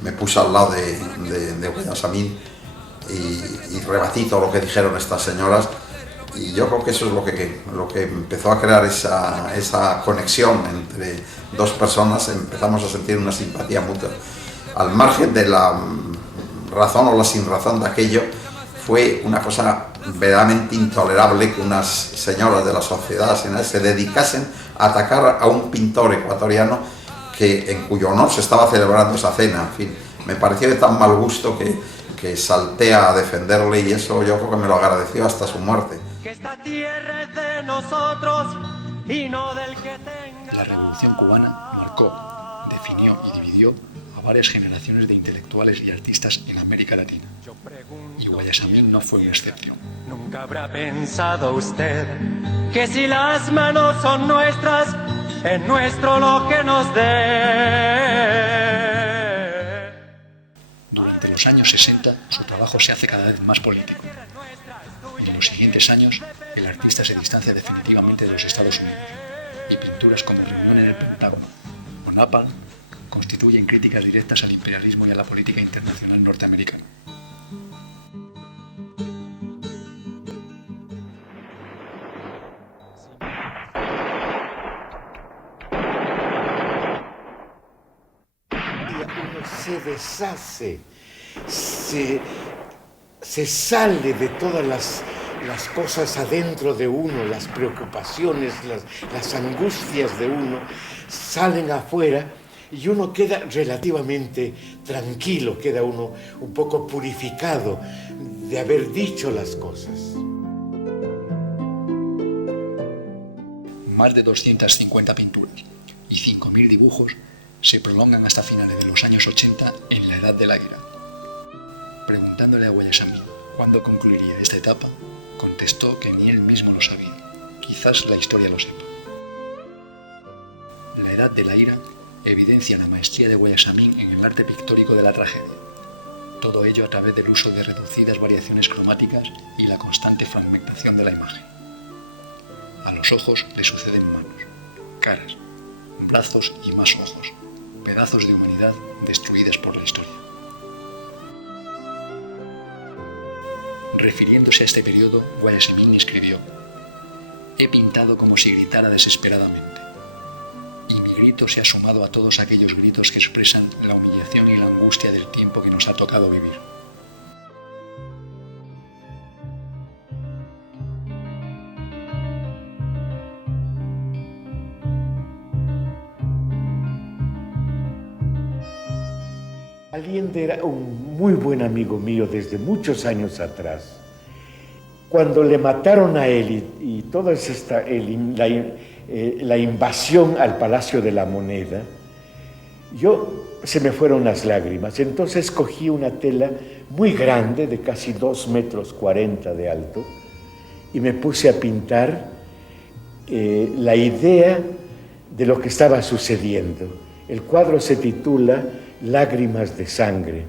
me puse al lado de Guayasamín y rebatí todo lo que dijeron estas señoras, y yo creo que eso es lo que empezó a crear esa conexión entre dos personas. Empezamos a sentir una simpatía mutua. Al margen de la razón o la sinrazón de aquello, fue una cosa verdaderamente intolerable que unas señoras de la sociedad se dedicasen a atacar a un pintor ecuatoriano en cuyo honor se estaba celebrando esa cena. En fin, me pareció de tan mal gusto que salté a defenderle, y eso yo creo que me lo agradeció hasta su muerte. Que esta tierra es de nosotros y no del que tenga. La Revolución Cubana marcó, definió y dividió a varias generaciones de intelectuales y artistas en América Latina. Y Guayasamín no fue una excepción. Nunca habrá pensado usted que si las manos son nuestras, es nuestro lo que nos dé. Durante los años 60, su trabajo se hace cada vez más político. En los siguientes años, el artista se distancia definitivamente de los Estados Unidos, y pinturas como Reunión en el Pentágono o Napalm constituyen críticas directas al imperialismo y a la política internacional norteamericana. Uno se deshace, se sale de todas las cosas adentro de uno, las preocupaciones, las angustias de uno, salen afuera y uno queda relativamente tranquilo, queda uno un poco purificado de haber dicho las cosas. Más de 250 pinturas y 5.000 dibujos se prolongan hasta finales de los años 80 en la Edad de la Ira. Preguntándole a Guayasamín cuándo concluiría esta etapa, contestó que ni él mismo lo sabía. Quizás la historia lo sepa. La Edad de la Ira evidencia la maestría de Guayasamín en el arte pictórico de la tragedia. Todo ello a través del uso de reducidas variaciones cromáticas y la constante fragmentación de la imagen. A los ojos le suceden manos, caras, brazos y más ojos, pedazos de humanidad destruidas por la historia. Refiriéndose a este periodo, Guayasamín escribió: «He pintado como si gritara desesperadamente, y mi grito se ha sumado a todos aquellos gritos que expresan la humillación y la angustia del tiempo que nos ha tocado vivir». Allende era un muy buen amigo mío desde muchos años atrás. Cuando le mataron a él y toda la invasión al Palacio de la Moneda, se me fueron las lágrimas. Entonces cogí una tela muy grande, de casi 2,40 metros de alto, y me puse a pintar la idea de lo que estaba sucediendo. El cuadro se titula Lágrimas de sangre,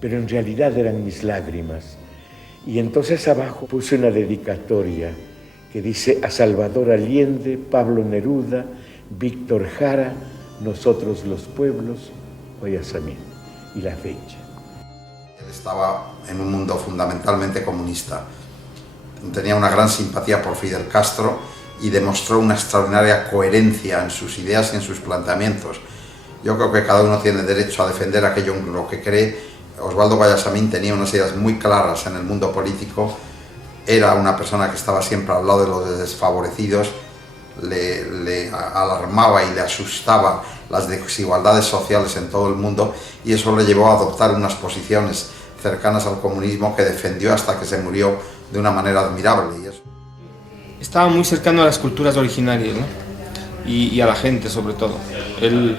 pero en realidad eran mis lágrimas. Y entonces abajo puse una dedicatoria que dice: a Salvador Allende, Pablo Neruda, Víctor Jara, nosotros los pueblos, Guayasamín, y la fecha. Él estaba en un mundo fundamentalmente comunista. Tenía una gran simpatía por Fidel Castro y demostró una extraordinaria coherencia en sus ideas y en sus planteamientos. Yo creo que cada uno tiene derecho a defender aquello en lo que cree. Osvaldo Guayasamín tenía unas ideas muy claras en el mundo político era una persona que estaba siempre al lado de los desfavorecidos, le alarmaba y le asustaba las desigualdades sociales en todo el mundo, y eso le llevó a adoptar unas posiciones cercanas al comunismo que defendió hasta que se murió de una manera admirable. Y eso. Estaba muy cercano a las culturas originarias, ¿no? y a la gente sobre todo. Él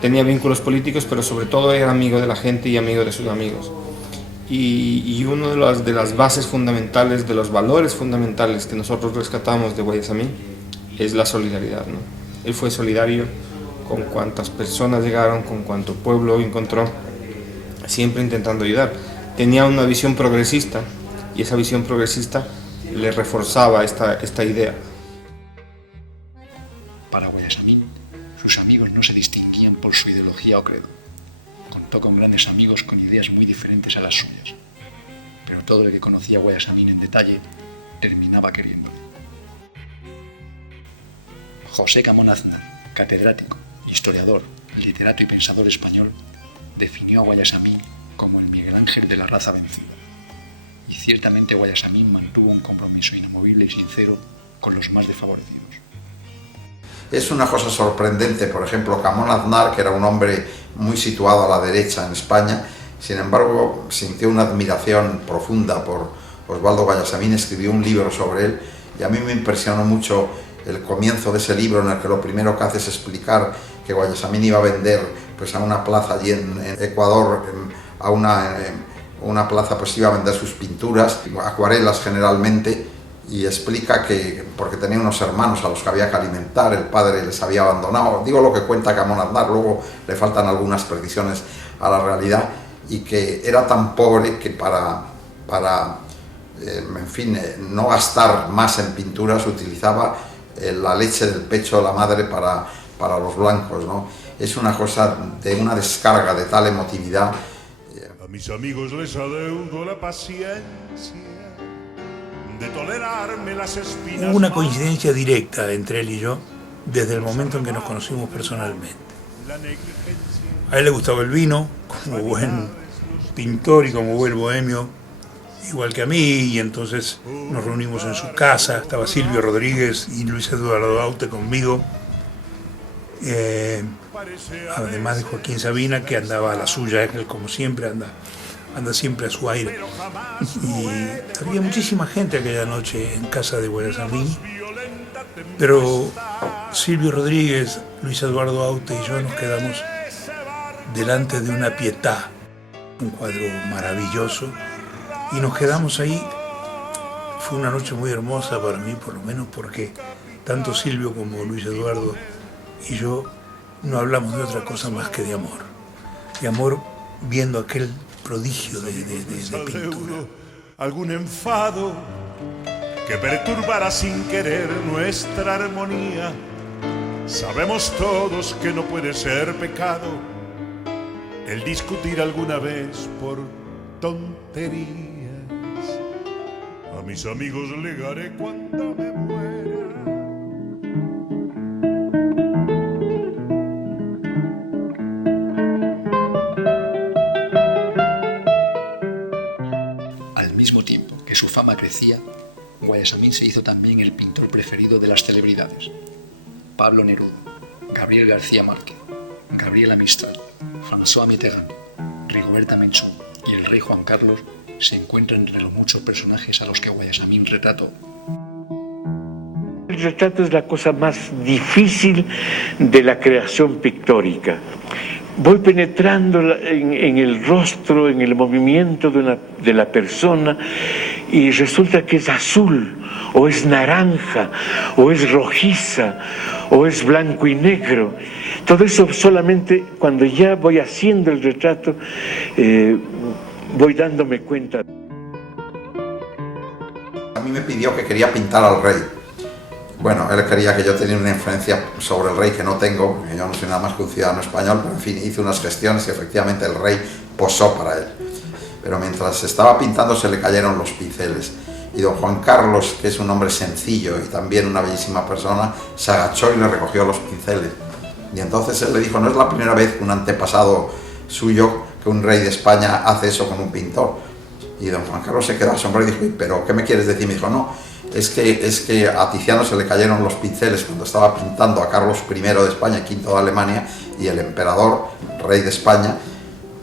tenía vínculos políticos, pero sobre todo era amigo de la gente y amigo de sus amigos. Y una de las bases fundamentales, de los valores fundamentales que nosotros rescatamos de Guayasamín es la solidaridad, ¿no? Él fue solidario con cuantas personas llegaron, con cuanto pueblo encontró, siempre intentando ayudar. Tenía una visión progresista y esa visión progresista le reforzaba esta idea. Para Guayasamín, sus amigos no se distinguían por su ideología o credo. Contó con grandes amigos con ideas muy diferentes a las suyas, pero todo el que conocía a Guayasamín en detalle terminaba queriéndole. José Camón Aznar, catedrático, historiador, literato y pensador español, definió a Guayasamín como el Miguel Ángel de la raza vencida. Y ciertamente Guayasamín mantuvo un compromiso inamovible y sincero con los más desfavorecidos. Es una cosa sorprendente, por ejemplo, Camón Aznar, que era un hombre muy situado a la derecha en España, sin embargo sintió una admiración profunda por Osvaldo Guayasamín, escribió un libro sobre él, y a mí me impresionó mucho el comienzo de ese libro, en el que lo primero que hace es explicar que Guayasamín iba a vender pues, a una plaza allí en Ecuador, a una plaza, pues iba a vender sus pinturas, acuarelas generalmente, y explica que porque tenía unos hermanos a los que había que alimentar, el padre les había abandonado, digo lo que cuenta Camón Aznar, luego le faltan algunas precisiones a la realidad, y que era tan pobre que para no gastar más en pinturas utilizaba la leche del pecho de la madre para los blancos, ¿no? Es una cosa de una descarga de tal emotividad. A mis amigos les adeudo la paciencia de tolerarme las espinas. Hubo una coincidencia directa entre él y yo desde el momento en que nos conocimos personalmente. A él le gustaba el vino, como buen pintor y como buen bohemio, igual que a mí, y entonces nos reunimos en su casa. Estaba Silvio Rodríguez y Luis Eduardo Aute conmigo, además de Joaquín Sabina, que andaba a la suya, él como siempre anda siempre a su aire. Y había muchísima gente aquella noche en casa de Guayasamín, pero Silvio Rodríguez, Luis Eduardo Aute y yo nos quedamos delante de una Pietà, un cuadro maravilloso, y nos quedamos ahí. Fue una noche muy hermosa para mí, por lo menos porque tanto Silvio como Luis Eduardo y yo no hablamos de otra cosa más que de amor viendo aquel prodigio de pintura. Algún enfado que perturbara sin querer nuestra armonía. Sabemos todos que no puede ser pecado el discutir alguna vez por tonterías. A mis amigos legaré cuando me muera. Al mismo tiempo que su fama crecía, Guayasamín se hizo también el pintor preferido de las celebridades. Pablo Neruda, Gabriel García Márquez, Gabriela Mistral, François Mitterrand, Rigoberta Menchú y el rey Juan Carlos se encuentran entre los muchos personajes a los que Guayasamín retrató. El retrato es la cosa más difícil de la creación pictórica. Voy penetrando en el rostro, en el movimiento de la persona, y resulta que es azul, o es naranja, o es rojiza, o es blanco y negro. Todo eso solamente cuando ya voy haciendo el retrato, voy dándome cuenta. A mí me pidió que quería pintar al rey. Bueno, él quería que yo tenía una influencia sobre el rey que no tengo, yo no soy nada más que un ciudadano español, pero en fin, hice unas gestiones y efectivamente el rey posó para él. Pero mientras estaba pintando se le cayeron los pinceles. Y don Juan Carlos, que es un hombre sencillo y también una bellísima persona, se agachó y le recogió los pinceles. Y entonces él le dijo, no es la primera vez que un antepasado suyo, que un rey de España hace eso con un pintor. Y don Juan Carlos se quedó asombrado y dijo, ¿pero qué me quieres decir? Me dijo, no, es que a Tiziano se le cayeron los pinceles cuando estaba pintando a Carlos I de España, V de Alemania, y el emperador, rey de España,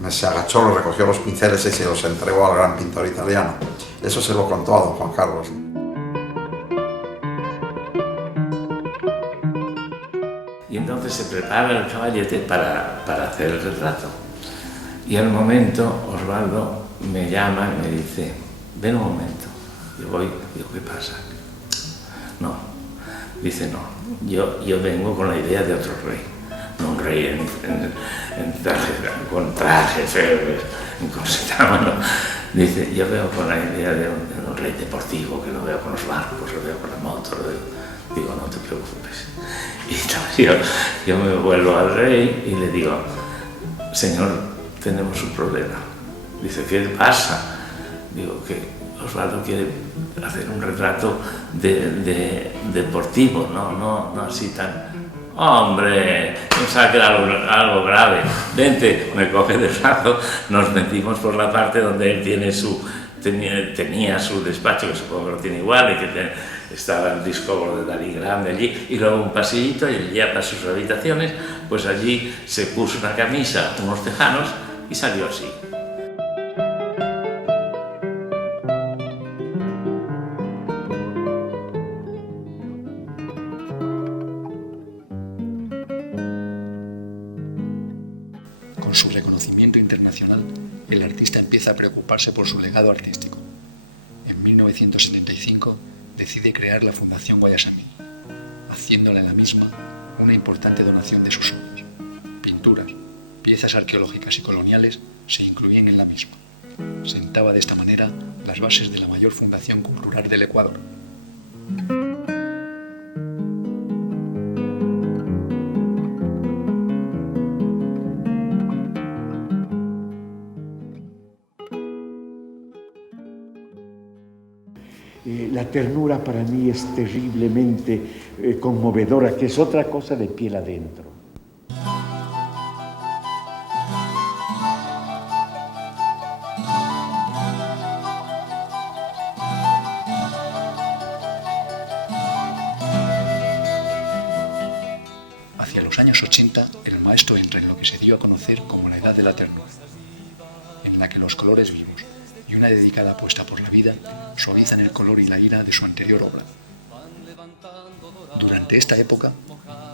se agachó, lo recogió los pinceles y se los entregó al gran pintor italiano. Eso se lo contó a don Juan Carlos. Y entonces se prepara el caballete para hacer el retrato. Y al momento Osvaldo me llama y me dice, ven un momento. Yo voy, digo, ¿qué pasa? No, dice, no, yo vengo con la idea de otro rey. No un rey en traje, con traje feo, encorsetado, no. Dice, yo veo con la idea de un rey deportivo, que lo veo con los barcos, lo veo con la moto, lo veo. Digo, no te preocupes. Y entonces yo me vuelvo al rey y le digo, señor, tenemos un problema. Dice, ¿qué pasa? Digo, que Osvaldo quiere hacer un retrato deportivo, no así tan... Hombre, pensaba que era algo grave. Vente, me coge de brazo, nos metimos por la parte donde él tenía su despacho, que supongo que lo tiene igual, y que estaba el disco de Dalí grande allí, y luego un pasillito, y ya para sus habitaciones, pues allí se puso una camisa, unos tejanos, y salió así. Con su reconocimiento internacional, el artista empieza a preocuparse por su legado artístico. En 1975 decide crear la Fundación Guayasamín, haciéndole a la misma una importante donación de sus obras. Pinturas, piezas arqueológicas y coloniales se incluían en la misma. Sentaba de esta manera las bases de la mayor fundación cultural del Ecuador. La ternura para mí es terriblemente conmovedora, que es otra cosa de piel adentro. Hacia los años 80, el maestro entra en lo que se dio a conocer como la Edad de la Ternura, en la que los colores vivos y una dedicada apuesta por la vida suavizan el color y la ira de su anterior obra. Durante esta época,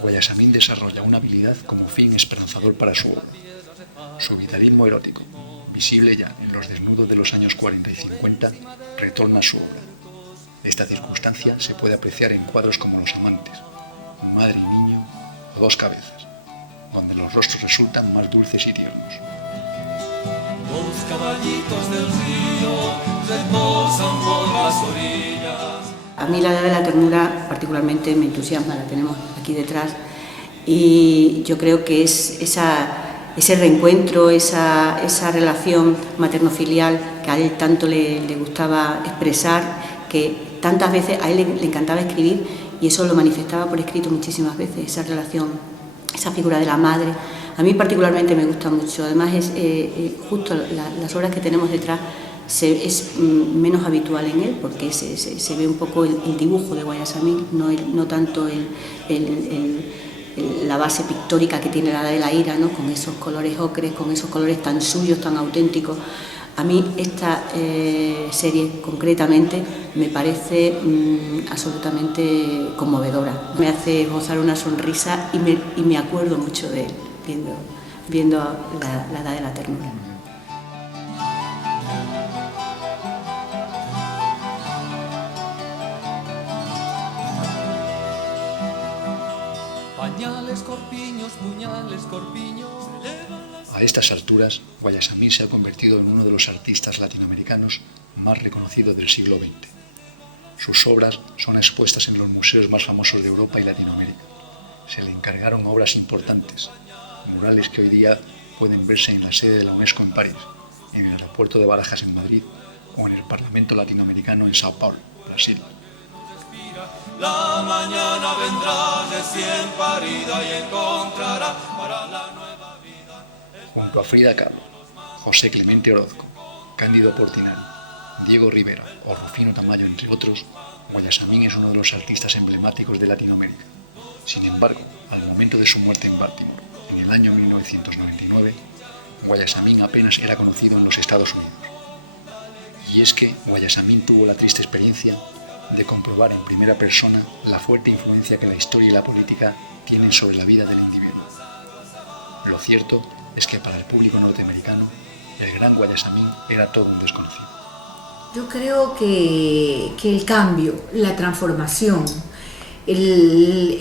Guayasamín desarrolla una habilidad como fin esperanzador para su obra. Su vitalismo erótico, visible ya en los desnudos de los años 40 y 50, retorna a su obra. Esta circunstancia se puede apreciar en cuadros como Los amantes, Madre y niño o Dos cabezas, donde los rostros resultan más dulces y tiernos. Los caballitos del río reposan por las orillas. A mí la Edad de la Ternura particularmente me entusiasma, la tenemos aquí detrás, y yo creo que es ese reencuentro, esa relación materno-filial que a él tanto le gustaba expresar, que tantas veces a él le encantaba escribir, y eso lo manifestaba por escrito muchísimas veces, esa relación, esa figura de la madre. A mí particularmente me gusta mucho, además es justo las obras que tenemos detrás es menos habitual en él, porque se ve un poco el dibujo de Guayasamín, no tanto la base pictórica que tiene la de la ira, ¿no? Con esos colores ocres, con esos colores tan suyos, tan auténticos. A mí esta serie concretamente me parece absolutamente conmovedora, me hace gozar una sonrisa y me acuerdo mucho de él viendo la Edad de la Ternura. Pañales, corpiños, puñales, corpiños. A estas alturas, Guayasamín se ha convertido en uno de los artistas latinoamericanos más reconocidos del siglo XX. Sus obras son expuestas en los museos más famosos de Europa y Latinoamérica. Se le encargaron obras importantes, murales que hoy día pueden verse en la sede de la UNESCO en París, en el aeropuerto de Barajas en Madrid o en el Parlamento Latinoamericano en Sao Paulo, Brasil. La mañana vendrá recién parida y encontrará para la nueva vida. Junto a Frida Kahlo, José Clemente Orozco, Cándido Portinari Diego Rivera o Rufino Tamayo, entre otros, Guayasamín es uno de los artistas emblemáticos de Latinoamérica. Sin embargo, al momento de su muerte en Baltimore, en el año 1999, Guayasamín apenas era conocido en los Estados Unidos. Y es que Guayasamín tuvo la triste experiencia de comprobar en primera persona la fuerte influencia que la historia y la política tienen sobre la vida del individuo. Lo cierto es que para el público norteamericano, el gran Guayasamín era todo un desconocido. Yo creo que el cambio, la transformación, él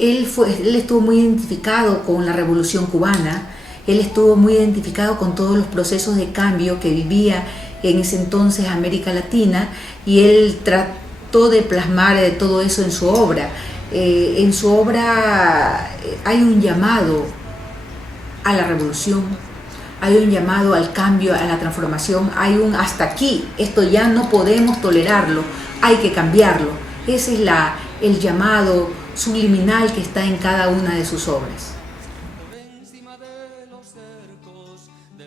estuvo muy identificado con la Revolución Cubana, él estuvo muy identificado con todos los procesos de cambio que vivía en ese entonces América Latina, y él trató de plasmar todo eso en su obra. En su obra hay un llamado a la revolución, hay un llamado al cambio, a la transformación, hay un hasta aquí, esto ya no podemos tolerarlo, hay que cambiarlo. Ese es el llamado subliminal que está en cada una de sus obras.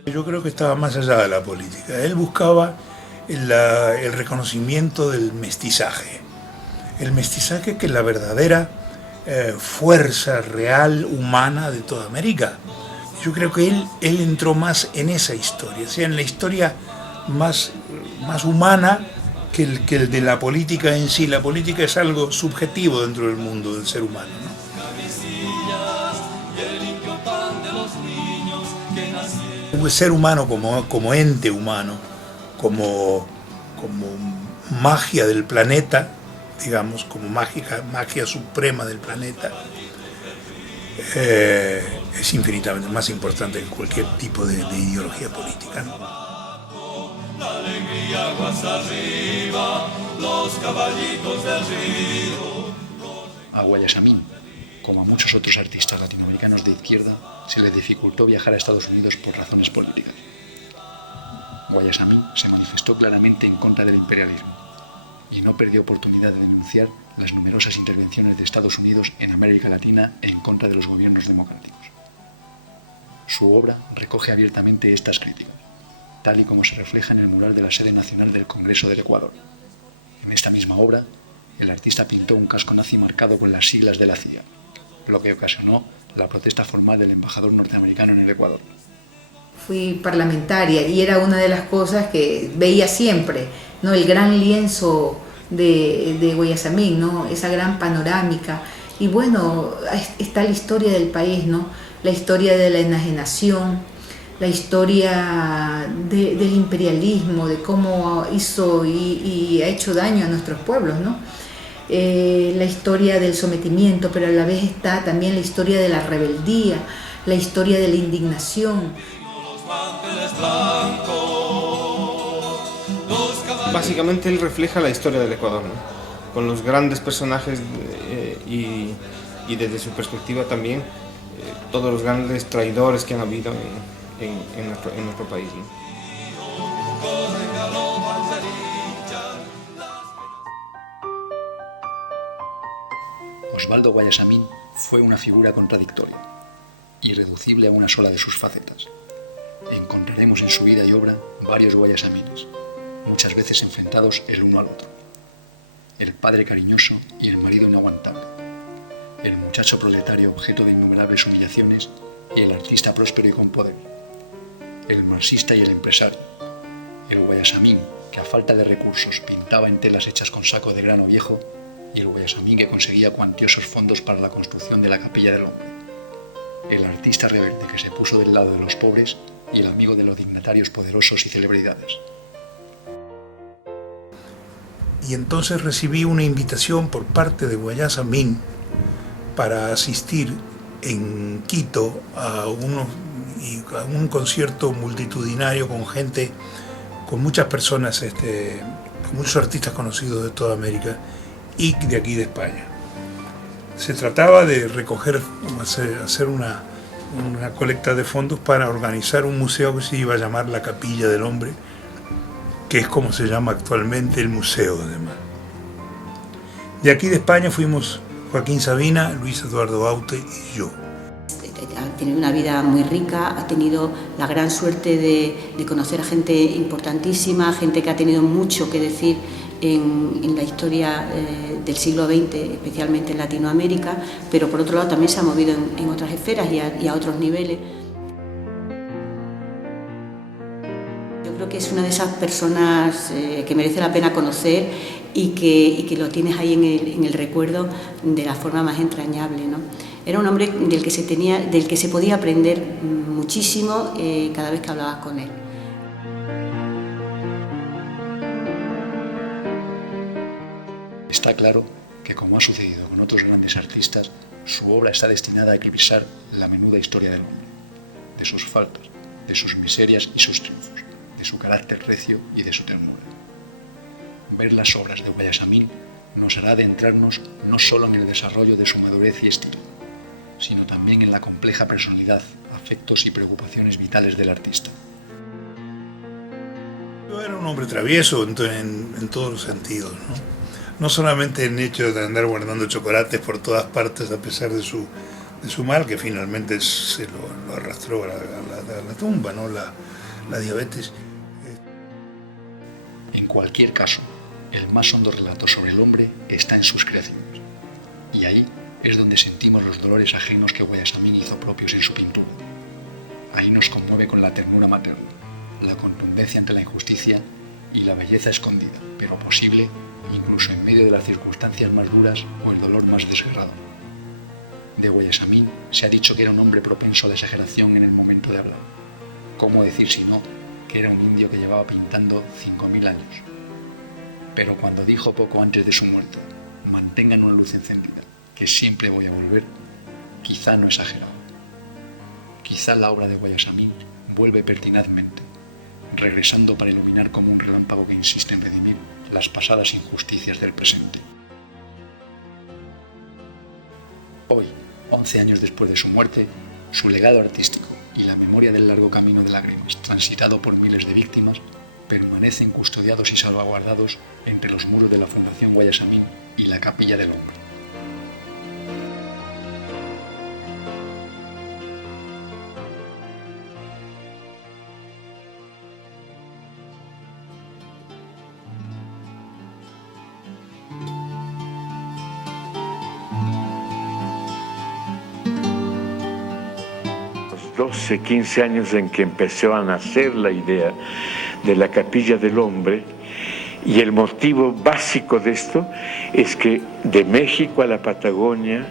Yo creo que estaba más allá de la política. Él buscaba el reconocimiento del mestizaje. El mestizaje que es la verdadera fuerza real, humana de toda América. Yo creo que él entró más en esa historia, o sea, en la historia más humana que el de la política en sí. La política es algo subjetivo dentro del mundo del ser humano, ¿no? El ser humano como ente humano, como magia del planeta, digamos, como magia suprema del planeta, es infinitamente más importante que cualquier tipo de ideología política, ¿no? La alegría guasa arriba, los caballitos del río. A Guayasamín, como a muchos otros artistas latinoamericanos de izquierda, se le dificultó viajar a Estados Unidos por razones políticas. Guayasamín se manifestó claramente en contra del imperialismo y no perdió oportunidad de denunciar las numerosas intervenciones de Estados Unidos en América Latina en contra de los gobiernos democráticos. Su obra recoge abiertamente estas críticas, tal y como se refleja en el mural de la sede nacional del Congreso del Ecuador. En esta misma obra, el artista pintó un casco nazi marcado con las siglas de la CIA, lo que ocasionó la protesta formal del embajador norteamericano en el Ecuador. Fui parlamentaria y era una de las cosas que veía siempre, ¿no? El gran lienzo de Guayasamín, ¿no? Esa gran panorámica. Y bueno, está la historia del país, ¿no? La historia de la enajenación, la historia del imperialismo, de cómo hizo y ha hecho daño a nuestros pueblos, ¿no? La historia del sometimiento, pero a la vez está también la historia de la rebeldía, la historia de la indignación. Básicamente él refleja la historia del Ecuador, ¿no? Con los grandes personajes y desde su perspectiva también todos los grandes traidores que han habido en nuestro país, ¿no? Osvaldo Guayasamín fue una figura contradictoria, irreducible a una sola de sus facetas. Encontraremos en su vida y obra varios Guayasamines, muchas veces enfrentados el uno al otro. El padre cariñoso y el marido inaguantable. El muchacho proletario objeto de innumerables humillaciones y el artista próspero y con poder. El marxista y el empresario. El Guayasamín que a falta de recursos pintaba en telas hechas con saco de grano viejo, y el Guayasamín que conseguía cuantiosos fondos para la construcción de la Capilla del Hombre. El artista rebelde que se puso del lado de los pobres y el amigo de los dignatarios poderosos y celebridades. Y entonces recibí una invitación por parte de Guayasamín para asistir en Quito a un concierto multitudinario con gente, con muchas personas, con muchos artistas conocidos de toda América y de aquí de España. Se trataba de hacer una colecta de fondos para organizar un museo que se iba a llamar la Capilla del Hombre, que es como se llama actualmente el museo, además. De aquí de España fuimos Joaquín Sabina, Luis Eduardo Aute y yo. ha tenido una vida muy rica, ha tenido la gran suerte de conocer a gente importantísima, gente que ha tenido mucho que decir en la historia del siglo XX, especialmente en Latinoamérica, pero por otro lado también se ha movido en otras esferas y a otros niveles. Yo creo que es una de esas personas que merece la pena conocer y que lo tienes ahí en el recuerdo de la forma más entrañable, ¿no? Era un hombre del que se podía aprender muchísimo cada vez que hablabas con él. Está claro que, como ha sucedido con otros grandes artistas, su obra está destinada a eclipsar la menuda historia del hombre, de sus faltas, de sus miserias y sus triunfos, de su carácter recio y de su ternura. Ver las obras de Guayasamín nos hará adentrarnos no solo en el desarrollo de su madurez y estilo, sino también en la compleja personalidad, afectos y preocupaciones vitales del artista. Era un hombre travieso en todos los sentidos, ¿no? No solamente el hecho de andar guardando chocolates por todas partes a pesar de su mal, que finalmente se lo arrastró a la tumba, ¿no? La diabetes. En cualquier caso, el más hondo relato sobre el hombre está en sus creaciones, y ahí es donde sentimos los dolores ajenos que Guayasamín hizo propios en su pintura. Ahí nos conmueve con la ternura materna, la contundencia ante la injusticia y la belleza escondida, pero posible incluso en medio de las circunstancias más duras o el dolor más desgarrador. De Guayasamín se ha dicho que era un hombre propenso a la exageración en el momento de hablar. ¿Cómo decir si no que era un indio que llevaba pintando 5.000 años? Pero cuando dijo poco antes de su muerte, mantengan una luz encendida, que siempre voy a volver, quizá no exageraba. Quizá la obra de Guayasamín vuelve pertinazmente, regresando para iluminar como un relámpago que insiste en redimir las pasadas injusticias del presente. Hoy, 11 años después de su muerte, su legado artístico y la memoria del largo camino de lágrimas transitado por miles de víctimas permanecen custodiados y salvaguardados entre los muros de la Fundación Guayasamín y la Capilla del Hombre. Los 12, 15 años en que empezó a nacer la idea de la Capilla del Hombre, y el motivo básico de esto es que de México a la Patagonia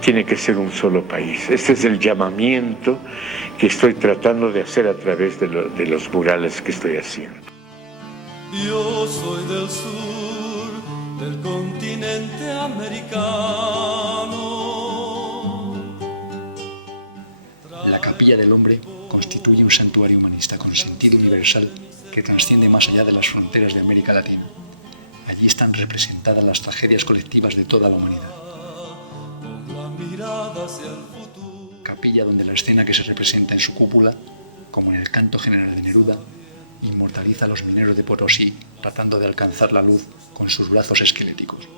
tiene que ser un solo país. Este es el llamamiento que estoy tratando de hacer a través de los murales que estoy haciendo. Yo soy del sur, del continente americano. La Capilla del Hombre constituye un santuario humanista con sentido universal que trasciende más allá de las fronteras de América Latina. Allí están representadas las tragedias colectivas de toda la humanidad. Capilla donde la escena que se representa en su cúpula, como en el canto general de Neruda, inmortaliza a los mineros de Potosí tratando de alcanzar la luz con sus brazos esqueléticos.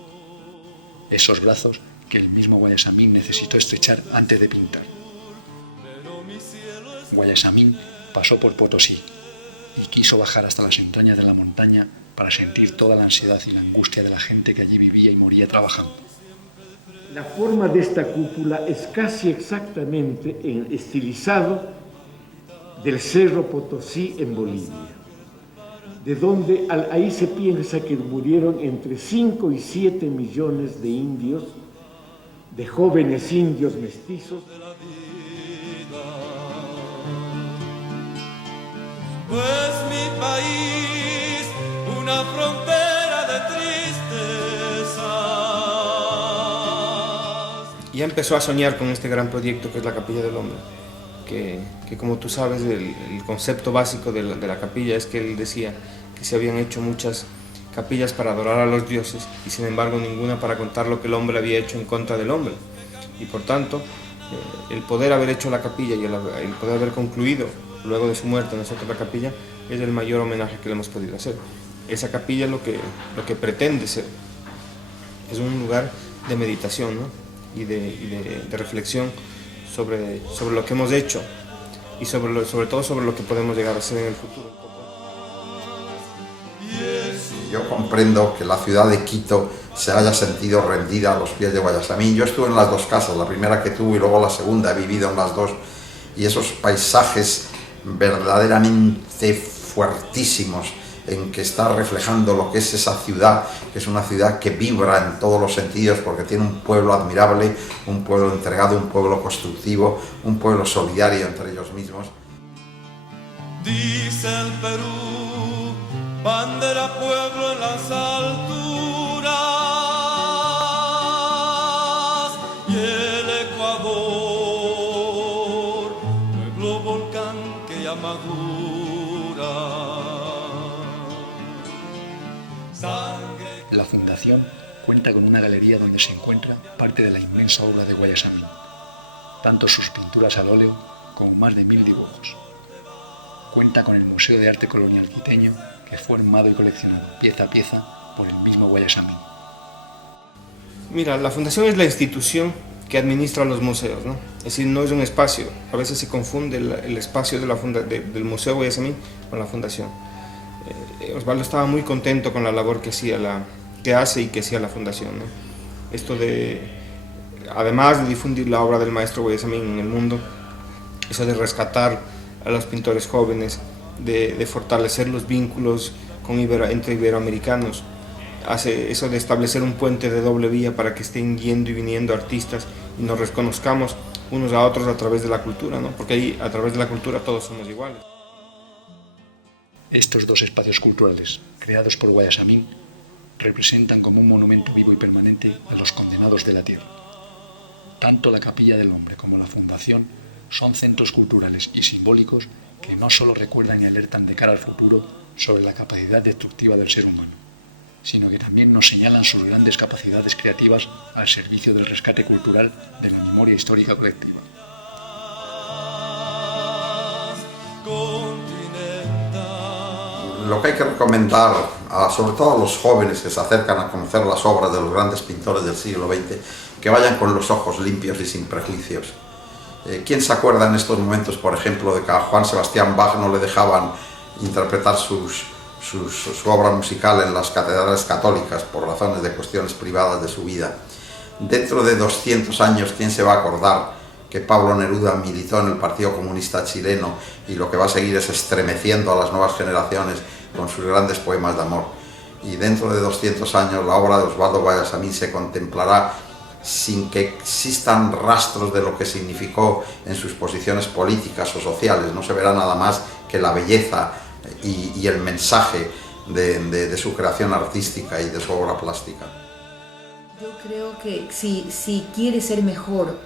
Esos brazos que el mismo Guayasamín necesitó estrechar antes de pintar. Guayasamín pasó por Potosí y quiso bajar hasta las entrañas de la montaña para sentir toda la ansiedad y la angustia de la gente que allí vivía y moría trabajando. La forma de esta cúpula es casi exactamente el estilizado del Cerro Potosí en Bolivia, de donde ahí se piensa que murieron entre 5 y 7 millones de indios, de jóvenes indios mestizos. Pues mi país, una frontera de tristezas. Ya empezó a soñar con este gran proyecto que es la Capilla del Hombre, que como tú sabes, el concepto básico de la capilla es que él decía que se habían hecho muchas capillas para adorar a los dioses y sin embargo ninguna para contar lo que el hombre había hecho en contra del hombre. Y por tanto, el poder haber hecho la capilla y el poder haber concluido luego de su muerte nosotros la capilla es el mayor homenaje que le hemos podido hacer. Esa capilla lo que pretende ser es un lugar de meditación, ¿no? y de reflexión sobre lo que hemos hecho y sobre todo sobre lo que podemos llegar a ser en el futuro. Yo comprendo que la ciudad de Quito se haya sentido rendida a los pies de Guayasamín. Yo estuve en las dos casas, la primera que tuve y luego la segunda, he vivido en las dos, y esos paisajes verdaderamente fuertísimos en que está reflejando lo que es esa ciudad, que es una ciudad que vibra en todos los sentidos porque tiene un pueblo admirable, un pueblo entregado, un pueblo constructivo, un pueblo solidario entre ellos mismos. Dice el Perú, bandera pueblo en las alturas, y el Ecuador, pueblo volcán que ya madura. La Fundación cuenta con una galería donde se encuentra parte de la inmensa obra de Guayasamín, tanto sus pinturas al óleo como más de 1000 dibujos. Cuenta con el Museo de Arte Colonial Quiteño, que fue armado y coleccionado pieza a pieza por el mismo Guayasamín. Mira, la Fundación es la institución que administra los museos, ¿no? Es decir, no es un espacio. A veces se confunde el espacio del Museo Guayasamín con la Fundación. Osvaldo estaba muy contento con la labor que hace y que hacía la Fundación, ¿no? Esto además de difundir la obra del maestro Guayasamín en el mundo, eso de rescatar a los pintores jóvenes, de fortalecer los vínculos entre iberoamericanos, hace eso de establecer un puente de doble vía para que estén yendo y viniendo artistas y nos reconozcamos unos a otros a través de la cultura, ¿no? Porque ahí, a través de la cultura, todos somos iguales. Estos dos espacios culturales, creados por Guayasamín, representan como un monumento vivo y permanente a los condenados de la tierra. Tanto la Capilla del Hombre como la Fundación son centros culturales y simbólicos que no solo recuerdan y alertan de cara al futuro sobre la capacidad destructiva del ser humano, sino que también nos señalan sus grandes capacidades creativas al servicio del rescate cultural de la memoria histórica colectiva. Lo que hay que recomendar, sobre todo a los jóvenes que se acercan a conocer las obras de los grandes pintores del siglo XX, que vayan con los ojos limpios y sin prejuicios. ¿Quién se acuerda en estos momentos, por ejemplo, de que a Juan Sebastián Bach no le dejaban interpretar su obra musical en las catedrales católicas por razones de cuestiones privadas de su vida? Dentro de 200 años, ¿quién se va a acordar que Pablo Neruda militó en el Partido Comunista Chileno y lo que va a seguir es estremeciendo a las nuevas generaciones con sus grandes poemas de amor? Y dentro de 200 años la obra de Osvaldo Guayasamín se contemplará sin que existan rastros de lo que significó en sus posiciones políticas o sociales. No se verá nada más que la belleza y el mensaje de su creación artística y de su obra plástica. Yo creo que si quiere ser mejor,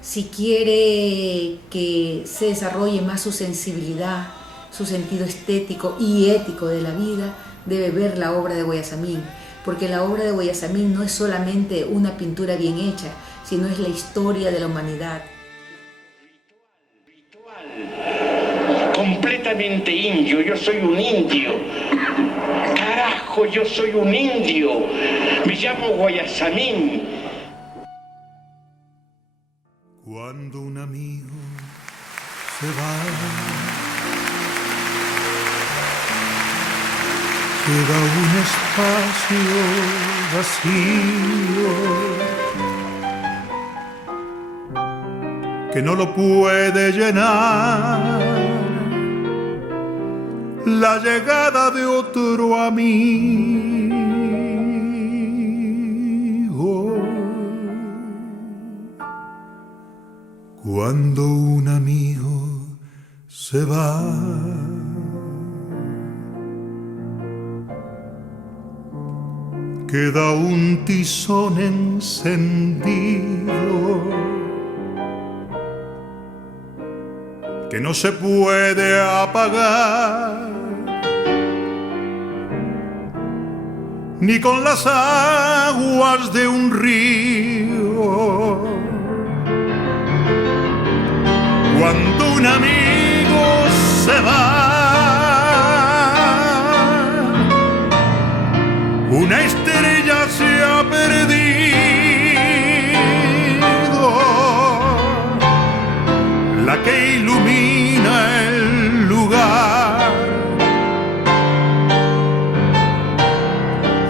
si quiere que se desarrolle más su sensibilidad, su sentido estético y ético de la vida, debe ver la obra de Guayasamín, porque la obra de Guayasamín no es solamente una pintura bien hecha, sino es la historia de la humanidad. Completamente indio, yo soy un indio. Carajo, yo soy un indio. Me llamo Guayasamín. Cuando un amigo se va, queda un espacio vacío que no lo puede llenar la llegada de otro amigo. Cuando un amigo se va, queda un tizón encendido que no se puede apagar ni con las aguas de un río. Cuando un amigo se va, una estrella se ha perdido la que ilumina el lugar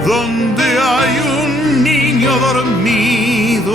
donde hay un niño dormido